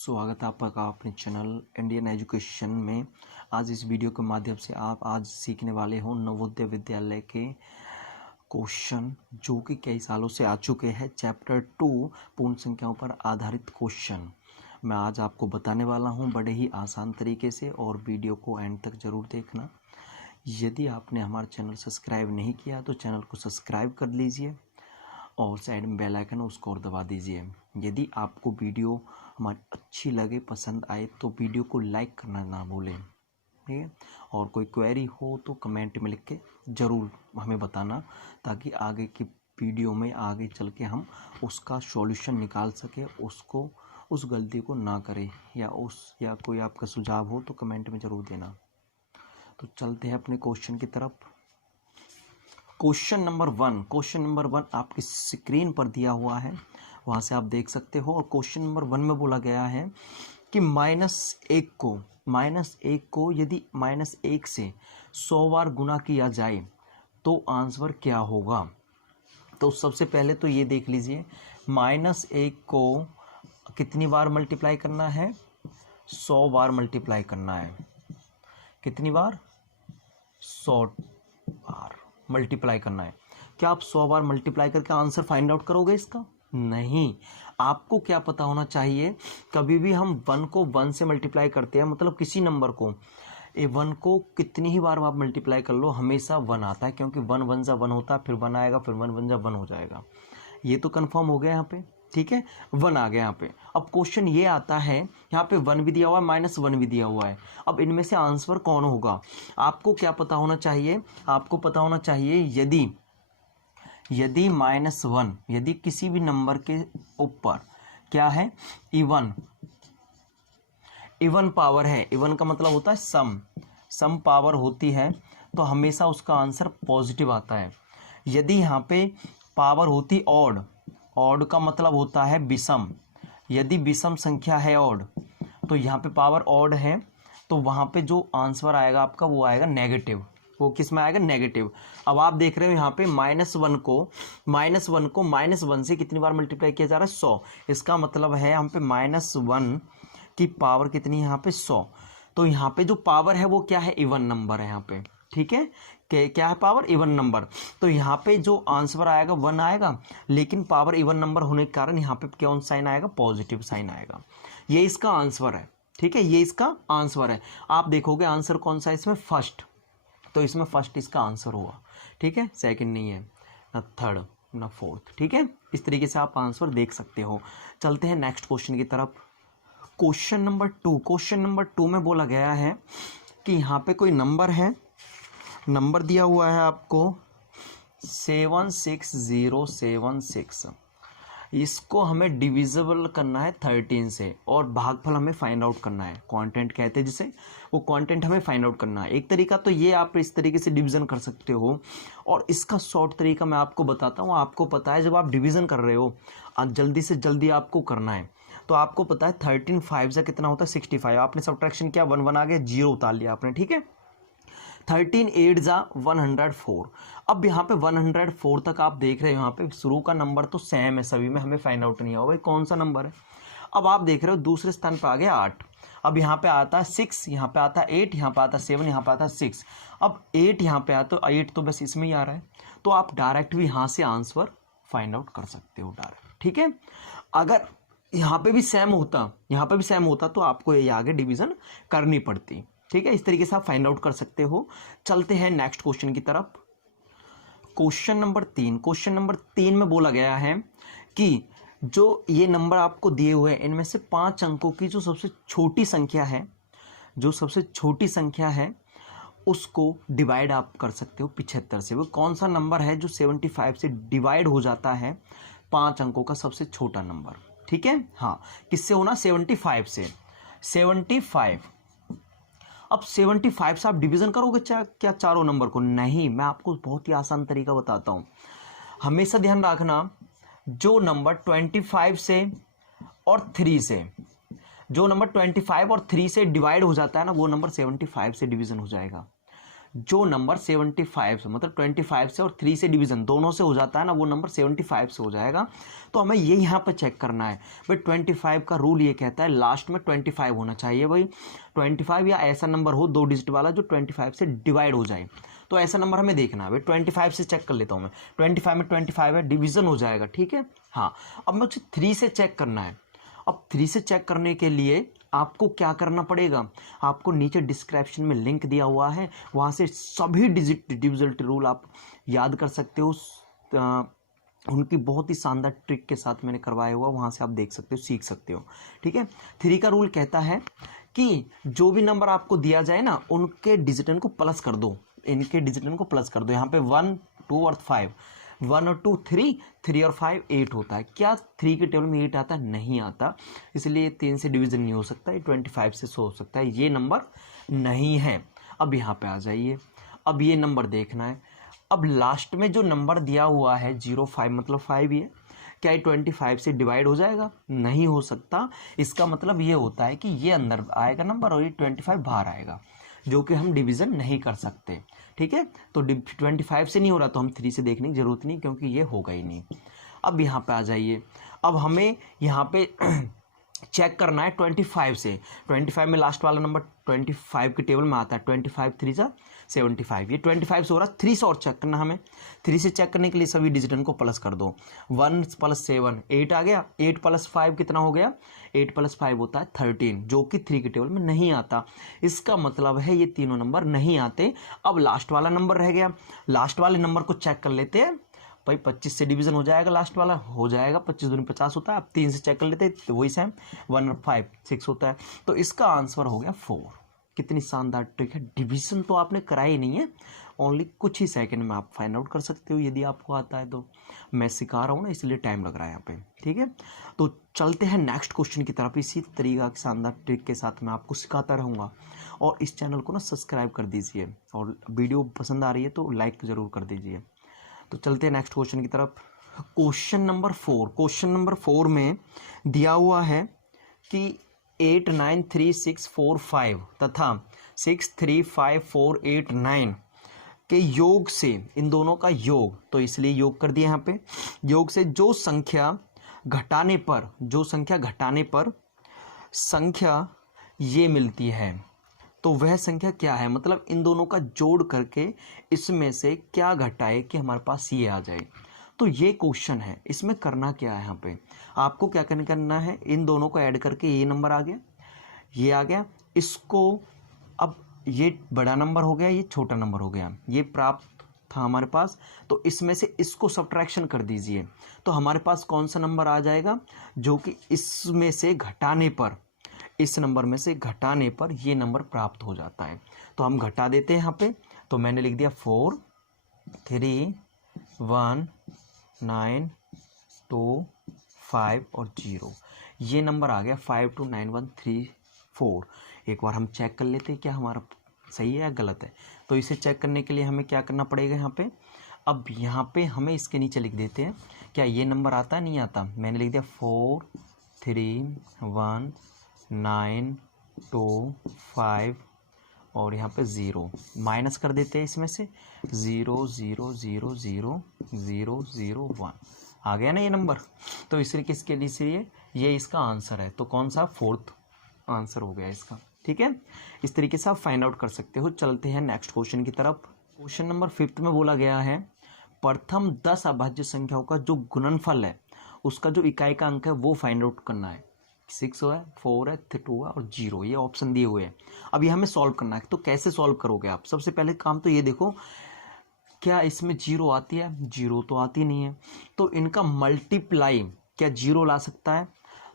स्वागत है आपका अपने चैनल इंडियन एजुकेशन में। आज इस वीडियो के माध्यम से आप आज सीखने वाले हो नवोदय विद्यालय के क्वेश्चन जो कि कई सालों से आ चुके हैं। चैप्टर 2 पूर्ण संख्याओं पर आधारित क्वेश्चन मैं आज आपको बताने वाला हूं बड़े ही आसान तरीके से, और वीडियो को एंड तक ज़रूर देखना। यदि आपने हमारा चैनल सब्सक्राइब नहीं किया तो चैनल को सब्सक्राइब कर लीजिए और साइड में बेल आइकन उसको और दबा दीजिए। यदि आपको वीडियो हमारी अच्छी लगे, पसंद आए तो वीडियो को लाइक करना ना भूलें, ठीक है। और कोई क्वेरी हो तो कमेंट में लिख के ज़रूर हमें बताना, ताकि आगे की वीडियो में आगे चल के हम उसका सॉल्यूशन निकाल सके, उसको उस गलती को ना करें, या कोई आपका सुझाव हो तो कमेंट में ज़रूर देना। तो चलते हैं अपने क्वेश्चन की तरफ। क्वेश्चन नंबर वन आपकी स्क्रीन पर दिया हुआ है, वहाँ से आप देख सकते हो। और क्वेश्चन नंबर 1 में बोला गया है कि -1 को यदि -1 से 100 बार गुना किया जाए तो आंसर क्या होगा। तो सबसे पहले तो ये देख लीजिए, -1 को कितनी बार मल्टीप्लाई करना है, 100 बार मल्टीप्लाई करना है। कितनी बार? 100 बार मल्टीप्लाई करना है। क्या आप 100 बार मल्टीप्लाई करके आंसर फाइंड आउट करोगे इसका? नहीं। आपको क्या पता होना चाहिए, कभी भी हम 1 को 1 से मल्टीप्लाई करते हैं, मतलब किसी नंबर को 1 को कितनी ही बार आप मल्टीप्लाई कर लो हमेशा 1 आता है, क्योंकि 1 1 जा 1 होता है, फिर 1 आएगा, फिर 1 1 जा 1 हो जाएगा। ये तो कंफर्म हो गया यहाँ पे, ठीक है। 1 आ गया यहाँ पे। अब क्वेश्चन ये आता है, यहाँ पे 1 भी दिया हुआ है, -1 भी दिया हुआ है। अब इनमें से आंसर कौन होगा? आपको क्या पता होना चाहिए? आपको पता होना चाहिए यदि -1 यदि किसी भी नंबर के ऊपर क्या है, इवन पावर है, इवन का मतलब होता है सम पावर होती है, तो हमेशा उसका आंसर पॉजिटिव आता है। यदि यहाँ पे पावर होती ऑड का मतलब होता है विषम। यदि विषम संख्या है ऑड, तो यहाँ पे पावर ऑड है, तो वहाँ पे जो आंसर आएगा आपका वो आएगा नेगेटिव। वो किस में आएगा? नेगेटिव। अब आप देख रहे हो यहाँ पे -1 को -1 से कितनी बार मल्टीप्लाई किया जा रहा है? 100। इसका मतलब है यहाँ पे -1 की पावर कितनी है यहाँ पे? 100। तो यहाँ पे जो पावर है वो क्या है? इवन नंबर है यहाँ पे, ठीक है। क्या है? Power even number. तो यहाँ पे जो आंसर आएगा 1 आएगा, लेकिन पावर इवन नंबर होने के कारण यहाँ पे कौन साइन आएगा? पॉजिटिव साइन आएगा। ये इसका आंसर है, ठीक है। ये इसका आंसर है। आप देखोगे आंसर कौन सा है इसमें? फर्स्ट। तो इसमें फर्स्ट इसका आंसर हुआ, ठीक है। सेकंड नहीं है, ना थर्ड ना फोर्थ, ठीक है। इस तरीके से आप आंसर देख सकते हो। चलते हैं नेक्स्ट क्वेश्चन की तरफ। क्वेश्चन नंबर 2 में बोला गया है कि यहाँ पे कोई नंबर है, नंबर दिया हुआ है आपको 76076। इसको हमें डिविजिबल करना है 13 से, और भागफल हमें फाइंड आउट करना है। क्वांटेंट कहते हैं जिसे, वो क्वांटेंट हमें फाइंड आउट करना है। एक तरीका तो ये, आप इस तरीके से डिवीजन कर सकते हो, और इसका शॉर्ट तरीका मैं आपको बताता हूँ। आपको पता है जब आप डिवीजन कर रहे हो, जल्दी से जल्दी आपको करना है, तो आपको पता है 13 5 से कितना होता है? 65। आपने सब्ट्रैक्शन किया, 1 1 आ गया, 0 उतार लिया आपने, ठीक है। 13 8 जा 104। अब यहाँ पे 104 तक आप देख रहे हो, यहाँ पे शुरू का नंबर तो सेम है सभी में, हमें फाइंड आउट नहीं हुआ भाई कौन सा नंबर है। अब आप देख रहे हो दूसरे स्थान पे आ गया 8। अब यहाँ पे आता है 6, यहाँ पे आता है 8, यहाँ पे आता है 7, यहाँ पे आता है 6। अब 8 यहाँ पे आता है, 8 तो बस इसमें ही आ रहा है, तो आप डायरेक्ट भी यहाँ से आंसर फाइंड आउट कर सकते हो डायरेक्ट, ठीक है। अगर यहाँ पे भी सेम होता तो आपको ये आगे डिवीजन करनी पड़ती, ठीक है। इस तरीके से आप फाइंड आउट कर सकते हो। चलते हैं नेक्स्ट क्वेश्चन की तरफ। क्वेश्चन नंबर 3 में बोला गया है कि जो ये नंबर आपको दिए हुए हैं, इनमें से 5 अंकों की जो सबसे छोटी संख्या है उसको डिवाइड आप कर सकते हो 75 से। वो कौन सा नंबर है जो 75 से डिवाइड हो जाता है? 5 अंकों का सबसे छोटा नंबर, ठीक है। हाँ, किससे होना? 75 से। 75। अब 75 से आप डिवीजन करोगे क्या चारों नंबर को? नहीं, मैं आपको बहुत ही आसान तरीका बताता हूं। हमेशा ध्यान रखना, जो नंबर 25 से और 3 से, जो नंबर 25 और 3 से डिवाइड हो जाता है ना, वो नंबर 75 से डिवीजन हो जाएगा। जो नंबर 75 से मतलब 25 से और 3 से डिवीजन दोनों से हो जाता है ना, वो नंबर 75 से हो जाएगा। तो हमें ये यहाँ पर चेक करना है भाई 25 का रूल ये कहता है लास्ट में 25 होना चाहिए भाई, 25 या ऐसा नंबर हो 2 डिजिट वाला जो 25 से डिवाइड हो जाए। तो ऐसा नंबर हमें देखना है भाई, 25 से चेक कर लेता हूँ मैं, 25 में 25 है, डिवीजन हो जाएगा, ठीक है। हाँ, अब मुझे 3 से चेक करना है। अब 3 से चेक करने के लिए आपको क्या करना पड़ेगा, आपको नीचे डिस्क्रिप्शन में लिंक दिया हुआ है, वहाँ से सभी डिविजिबिलिटी रूल आप याद कर सकते हो। उनकी बहुत ही शानदार ट्रिक के साथ मैंने करवाया हुआ, वहाँ से आप देख सकते हो, सीख सकते हो, ठीक है। 3 का रूल कहता है कि जो भी नंबर आपको दिया जाए ना, उनके डिजिटन को प्लस कर दो, इनके डिजिटन को प्लस कर दो। यहाँ पे 1, 2 और 5, 1 और 2 3, 3 और 5 8 होता है। क्या 3 के टेबल में 8 आता है? नहीं आता, इसलिए 3 से डिवीजन नहीं हो सकता, ये 25 से हो सकता है, ये नंबर नहीं है। अब यहाँ पे आ जाइए, अब ये नंबर देखना है। अब लास्ट में जो नंबर दिया हुआ है 05 मतलब 5 ही है, क्या ये 25 से डिवाइड हो जाएगा? नहीं हो सकता। इसका मतलब ये होता है कि ये अंदर आएगा नंबर और ये 25 बाहर आएगा, जो कि हम डिवीज़न नहीं कर सकते, ठीक है। तो 25 से नहीं हो रहा तो हम 3 से देखने की जरूरत नहीं, क्योंकि ये होगा ही नहीं। अब यहाँ पे आ जाइए, अब हमें यहाँ पे चेक करना है 25 से। 25 में लास्ट वाला नंबर 25 के टेबल में आता है, 25 3 जा 75, ये 25 से हो रहा है। 3 से और चेक करना हमें, 3 से चेक करने के लिए सभी डिजिटन को प्लस कर दो। 1 + 7 8 आ गया, 8 + 5 कितना हो गया? 8 + 5 होता है 13, जो कि 3 के टेबल में नहीं आता। इसका मतलब है ये तीनों नंबर नहीं आते। अब लास्ट वाला नंबर रह गया, लास्ट वाले नंबर को चेक कर लेते हैं भाई। 25 से डिवीजन हो जाएगा, लास्ट वाला हो जाएगा, 25 दूनी 50 होता है। अब 3 से चेक कर लेते हैं, तो वही सेम 1 और 5 6 होता है। तो इसका आंसर हो गया 4। कितनी शानदार ट्रिक है। डिवीजन तो आपने करा ही नहीं है, ओनली कुछ ही सेकंड में आप फाइंड आउट कर सकते हो यदि आपको आता है तो। मैं सिखा रहा हूँ ना, इसलिए टाइम लग रहा है यहाँ पे, ठीक है। तो चलते हैं नेक्स्ट क्वेश्चन की तरफ। इसी तरीका की शानदार ट्रिक के साथ मैं आपको सिखाता रहूँगा, और इस चैनल को ना सब्सक्राइब कर दीजिए, और वीडियो पसंद आ रही है तो लाइक ज़रूर कर दीजिए। तो चलते हैं नेक्स्ट क्वेश्चन की तरफ। क्वेश्चन नंबर 4, क्वेश्चन नंबर 4 में दिया हुआ है कि 8 9 3 6 4 5 तथा 6 3 5 4 8 9 के योग से, इन दोनों का योग, तो इसलिए योग कर दिया यहाँ पे। योग से जो संख्या घटाने पर संख्या ये मिलती है, तो वह संख्या क्या है? मतलब इन दोनों का जोड़ करके इसमें से क्या घटाए कि हमारे पास ये आ जाए। तो ये क्वेश्चन है, इसमें करना क्या है? यहाँ पे आपको क्या करना है, इन दोनों को ऐड करके ये नंबर आ गया, ये आ गया, इसको अब ये बड़ा नंबर हो गया, ये छोटा नंबर हो गया, ये प्राप्त था हमारे पास, तो इसमें से इसको सब्ट्रैक्शन कर दीजिए। तो हमारे पास कौन सा नंबर आ जाएगा, जो कि इसमें से घटाने पर, इस नंबर में से घटाने पर ये नंबर प्राप्त हो जाता है। तो हम घटा देते हैं यहाँ पे। तो मैंने लिख दिया 4 3 1 9 2 5 और 0, ये नंबर आ गया 529134। एक बार हम चेक कर लेते हैं क्या हमारा सही है या गलत है। तो इसे चेक करने के लिए हमें क्या करना पड़ेगा यहाँ पे, अब यहाँ पे हमें इसके नीचे लिख देते हैं क्या ये नंबर आता है, नहीं आता। मैंने लिख दिया 4 3 1 9 2 5 और यहाँ पे 0, माइनस कर देते हैं इसमें से 0 0 0 0 0 0 1, आ गया ना ये नंबर। तो इस तरीके के लिए ये इसका आंसर है। तो कौन सा? 4th आंसर हो गया इसका, ठीक है। इस तरीके से आप फाइंड आउट कर सकते हो। चलते हैं नेक्स्ट क्वेश्चन की तरफ। क्वेश्चन नंबर 5 में बोला गया है प्रथम 10 अभाज्य संख्याओं का जो गुणनफल है उसका जो इकाई का अंक है वो फाइंड आउट करना है। 6 है, 4 है, 2 है और 0, ये ऑप्शन दिए हुए हैं। अब ये हमें सॉल्व करना है। तो कैसे सॉल्व करोगे आप? सबसे पहले काम तो ये देखो, क्या इसमें 0 आती है? 0 तो आती नहीं है। तो इनका मल्टीप्लाई क्या 0 ला सकता है?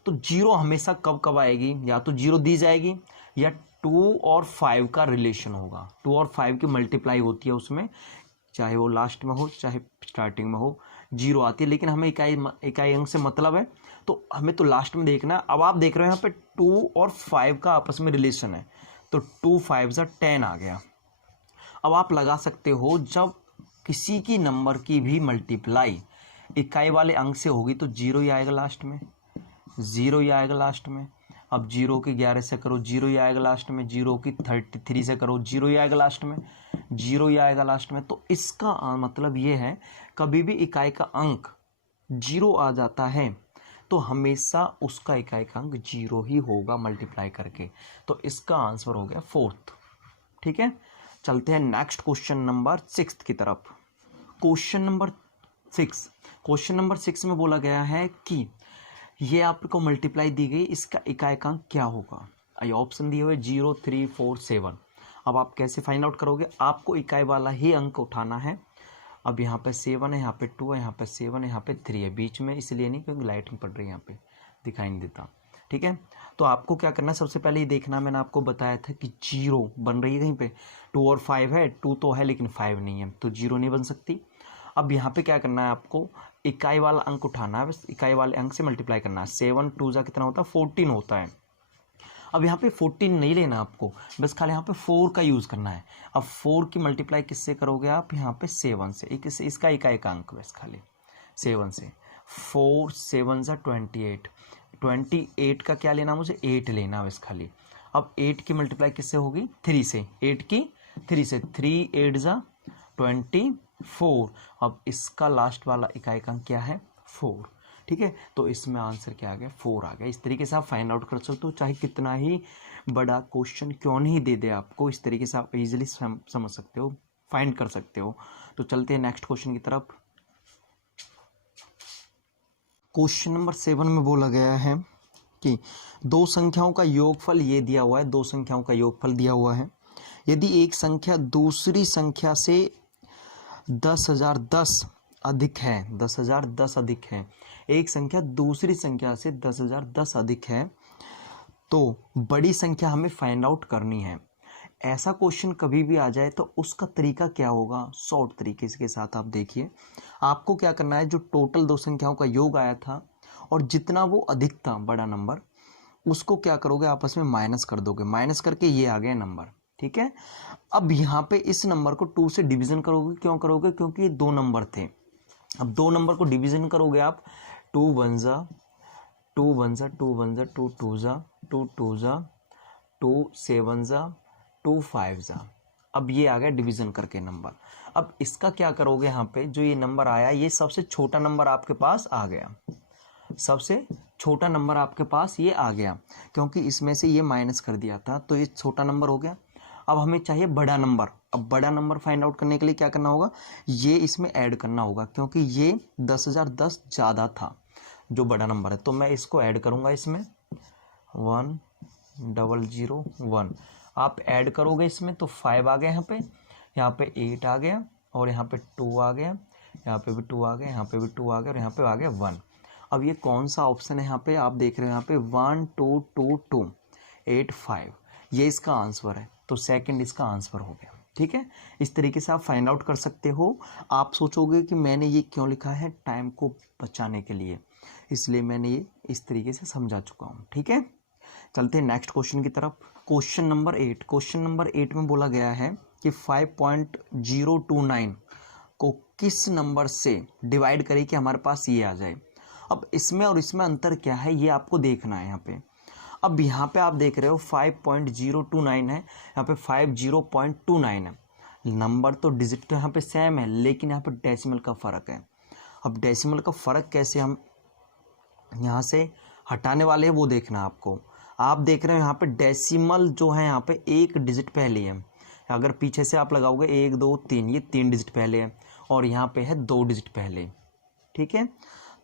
तो 0 हमेशा कब कब आएगी, या तो 0 दी जाएगी या 2 और 5 का रिलेशन होगा। 2 और 5 की मल्टीप्लाई होती है उसमें, चाहे वो लास्ट में हो चाहे स्टार्टिंग में हो, 0 आती है। लेकिन हमें इकाई अंक से मतलब है, तो हमें तो लास्ट में देखना है। अब आप देख रहे हो यहाँ पे 2 और 5 का आपस में रिलेशन है, तो 2 5 जा 10 आ गया। अब आप लगा सकते हो जब किसी की नंबर की भी मल्टीप्लाई इकाई वाले अंक से होगी तो 0 ही आएगा लास्ट में, 0 ही आएगा लास्ट में। अब 0 की 11 से करो 0 ही आएगा लास्ट में, 0 की 33 से करो 0 ही आएगा लास्ट में, जीरो ही आएगा लास्ट में। तो इसका मतलब ये है कभी भी इकाई का अंक जीरो आ जाता है तो हमेशा उसका इकाई का अंक जीरो ही होगा मल्टीप्लाई करके। तो इसका आंसर हो गया फोर्थ। ठीक है, चलते हैं नेक्स्ट क्वेश्चन नंबर 6 की तरफ। क्वेश्चन नंबर 6 में बोला गया है कि ये आपको मल्टीप्लाई दी गई, इसका इकाई का अंक क्या होगा। ये ऑप्शन दिए हुए 0, 3, 4, 7। अब आप कैसे फाइंड आउट करोगे, आपको इकाई वाला ही अंक उठाना है। अब यहाँ पे 7 है, यहाँ पे 2 है, यहाँ पे 7 है, यहाँ पे 3 है, बीच में इसलिए नहीं क्योंकि लाइटिंग पड़ रही है, यहाँ पे दिखाई नहीं देता। ठीक है, तो आपको क्या करना है, सबसे पहले ये देखना, मैंने आपको बताया था कि 0 बन रही है कहीं पे, 2 और 5 है, 2 तो है लेकिन 5 नहीं है, तो 0 नहीं बन सकती। अब यहाँ पे क्या करना है, आपको इकाई वाला अंक उठाना है, बस इकाई वाले अंक से मल्टीप्लाई करना है। 7 2 जा कितना होता है, 14 होता है। अब यहाँ पे 14 नहीं लेना आपको, बस खाली यहाँ पे 4 का यूज़ करना है। अब 4 की मल्टीप्लाई किससे करोगे आप, यहाँ पे 7 से, इसका इकाई का अंक बस खाली 7 से। 4 7 जा 28, 28 का क्या लेना मुझे, 8 लेना बस खाली। अब 8 की मल्टीप्लाई किससे होगी, 3 से, 8 की 3 से, 3 8 जा 24। अब इसका लास्ट वाला इकाई का अंक क्या है, 4। ठीक है, तो इसमें आंसर क्या आ गया, 4 आ गया। इस तरीके से आप फाइंड आउट कर सकते हो, चाहे कितना ही बड़ा क्वेश्चन क्यों नहीं दे दे आपको, इस तरीके से आप इजीली समझ सकते हो, फाइंड कर सकते हो। तो चलते हैं नेक्स्ट क्वेश्चन की तरफ। क्वेश्चन नंबर 7 में बोला गया है कि दो संख्याओं का योगफल ये दिया हुआ है, दो संख्याओं का योगफल दिया हुआ है। यदि एक संख्या दूसरी संख्या से 10,010 अधिक है, 10,010 अधिक है, एक संख्या दूसरी संख्या से 10,010 अधिक है, तो बड़ी संख्या हमें फाइंड आउट करनी है। ऐसा क्वेश्चन कभी भी आ जाए तो उसका तरीका क्या होगा, शॉर्ट तरीके के साथ आप देखिए। आपको क्या करना है, जो टोटल दो संख्याओं का योग आया था और जितना वो अधिक था बड़ा नंबर, उसको क्या करोगे, आपस में माइनस कर दोगे, माइनस करके ये आ गया नंबर। ठीक है, अब यहाँ पे इस नंबर को 2 से डिवीजन करोगे, क्यों करोगे, क्योंकि ये दो नंबर थे। अब दो नंबर को डिवीजन करोगे आप, 2 1 जा 2 1 जा 2 1 जा 2 2 जा 2 2 जा 2 7 जा 2 5 जा। अब ये आ गया डिवीजन करके नंबर। अब इसका क्या करोगे, यहाँ पे जो ये नंबर आया, ये सबसे छोटा नंबर आपके पास आ गया, सबसे छोटा नंबर आपके पास ये आ गया, क्योंकि इसमें से ये माइनस कर दिया था, तो ये छोटा नंबर हो गया। अब हमें चाहिए बड़ा नंबर। अब बड़ा नंबर फाइंड आउट करने के लिए क्या करना होगा, ये इसमें ऐड करना होगा, क्योंकि ये 10,010 ज़्यादा था जो बड़ा नंबर है, तो मैं इसको ऐड करूँगा इसमें 1001। आप ऐड करोगे इसमें तो 5 आ गया, यहाँ पे 8 आ गया, और यहाँ पे 2 आ गया, यहाँ पे भी 2 आ गया, यहाँ पे भी 2 आ गया, और यहाँ पे आ गया 1। अब ये कौन सा ऑप्शन है, यहाँ पे आप देख रहे हो, यहाँ पे 1 2 2 2 8 5, ये इसका आंसर है, तो सेकंड इसका आंसर हो गया। ठीक है, इस तरीके से आप फाइंड आउट कर सकते हो। आप सोचोगे कि मैंने ये क्यों लिखा है, टाइम को बचाने के लिए, इसलिए मैंने ये इस तरीके से समझा चुका हूँ। ठीक है, चलते हैं नेक्स्ट क्वेश्चन की तरफ। क्वेश्चन नंबर 8, क्वेश्चन नंबर 8 में बोला गया है कि 5.029 को किस नंबर से डिवाइड करें कि हमारे पास ये आ जाए। अब इसमें और इसमें अंतर क्या है, ये आपको देखना है यहाँ पे। अब यहाँ पे आप देख रहे हो 5.029 है, यहाँ पे 50.29 है। नंबर तो डिजिट तो यहाँ पे सेम है, लेकिन यहाँ पे डेसिमल का फ़र्क है। अब डेसिमल का फ़र्क कैसे हम यहाँ से हटाने वाले हैं वो देखना है आपको। आप देख रहे हो यहाँ पे डेसिमल जो है, यहाँ पे एक डिजिट पहले है, अगर पीछे से आप लगाओगे 1 2 3, ये 3 डिजिट पहले है, और यहाँ पे है 2 डिजिट पहले। ठीक है,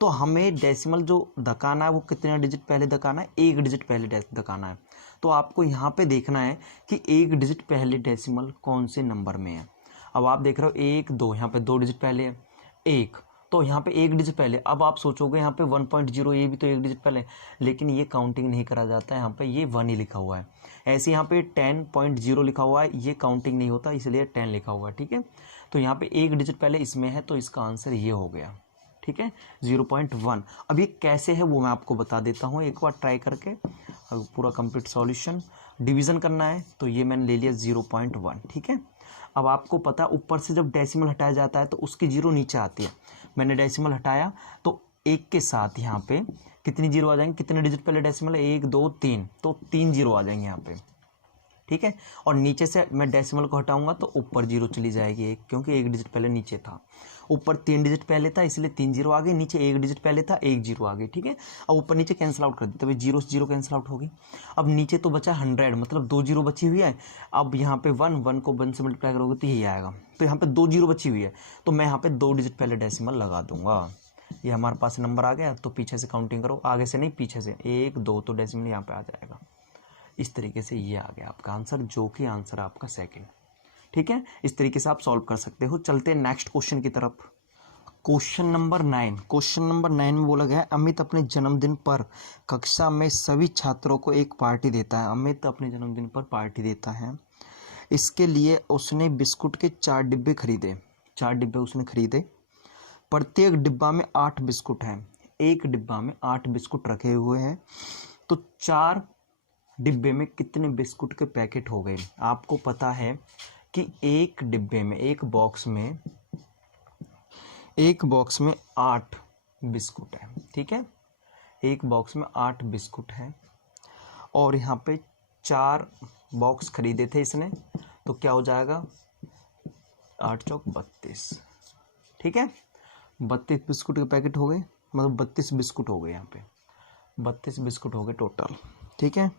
तो हमें डेसिमल जो दकाना है वो कितने डिजिट पहले दकाना है, 1 डिजिट पहले दकाना है। तो आपको यहाँ पे देखना है कि 1 डिजिट पहले डेसिमल कौन से नंबर में है। अब आप देख रहे हो 1 2, यहाँ पे 2 डिजिट पहले है, 1, तो यहाँ पे 1 डिजिट पहले। अब आप सोचोगे यहाँ पे 1.0, ये भी तो 1 डिजिट पहले, लेकिन ये काउंटिंग नहीं करा जाता है, यहाँ पे ये 1 ही लिखा हुआ है। ऐसे यहाँ पे 10.0 लिखा हुआ है, ये काउंटिंग नहीं होता, इसलिए 10 लिखा हुआ है। ठीक है, तो यहाँ पे 1 डिजिट पहले इसमें है, तो इसका आंसर ये हो गया। ठीक है, 0.1। अब ये कैसे है वो मैं आपको बता देता हूँ एक बार ट्राई करके, पूरा कंप्लीट सॉल्यूशन। डिवीज़न करना है तो ये मैंने ले लिया 0.1। ठीक है, अब आपको पता ऊपर से जब डेसिमल हटाया जाता है तो उसकी जीरो नीचे आती है। मैंने डेसिमल हटाया तो 1 के साथ यहाँ पे कितनी जीरो आ जाएंगे, कितने डिजिट पहले डेसिमल है, 1 2 3, तो 3 जीरो आ जाएंगे यहाँ पे। ठीक है। और नीचे से मैं डेसिमल को हटाऊंगा तो ऊपर 0 चली जाएगी, क्योंकि 1 डिजिट पहले नीचे था। ऊपर 3 डिजिट पहले था इसलिए 3 0 आ गए, नीचे 1 डिजिट पहले था 1 0 आ गई, ठीक है। अब ऊपर नीचे कैंसिल आउट कर देते, तो 0 से 0 कैंसिल आउट होगी। अब नीचे तो बचा 100, मतलब 2 0 बची हुई है। अब यहाँ पे 1 को 1 से मल्टीप्लाई करोगे तो यही आएगा, तो यहाँ पे 2 0 बची हुई है, तो मैं यहाँ पे 2 डिजिट पहले डेसिमल लगा दूंगा। ये हमारे पास नंबर आ गया। तो पीछे से काउंटिंग करो, आगे से नहीं पीछे से, 1 2 तो डेसिमल यहाँ पे आ जाएगा। इस तरीके से ये आ गया आपका आंसर, जो कि आंसर है आपका सेकंड, ठीक है। इस तरीके से आप सॉल्व कर सकते हो। चलते हैं नेक्स्ट क्वेश्चन की तरफ। Question number 9। क्वेश्चन नंबर 9 में बोला गया है, अमित अपने जन्मदिन पर कक्षा में सभी छात्रों को एक पार्टी देता है। अमित अपने जन्मदिन पर पार्टी देता है, इसके लिए उसने बिस्कुट के 4 डिब्बे खरीदे। 4 डिब्बे उसने खरीदे, प्रत्येक डिब्बा में 8 बिस्कुट हैं। एक डिब्बा में 8 बिस्कुट रखे हुए हैं, तो 4 डिब्बे में कितने बिस्कुट के पैकेट हो गए। आपको पता है कि एक डिब्बे में, एक बॉक्स में 8 बिस्कुट है, ठीक है। एक बॉक्स में 8 बिस्कुट है और यहाँ पे 4 बॉक्स खरीदे थे इसने, तो क्या हो जाएगा, 8 चौक 32, ठीक है। 32 बिस्कुट के पैकेट हो गए, मतलब 32 बिस्कुट हो गए, यहाँ पे 32 बिस्कुट हो गए टोटल, ठीक है।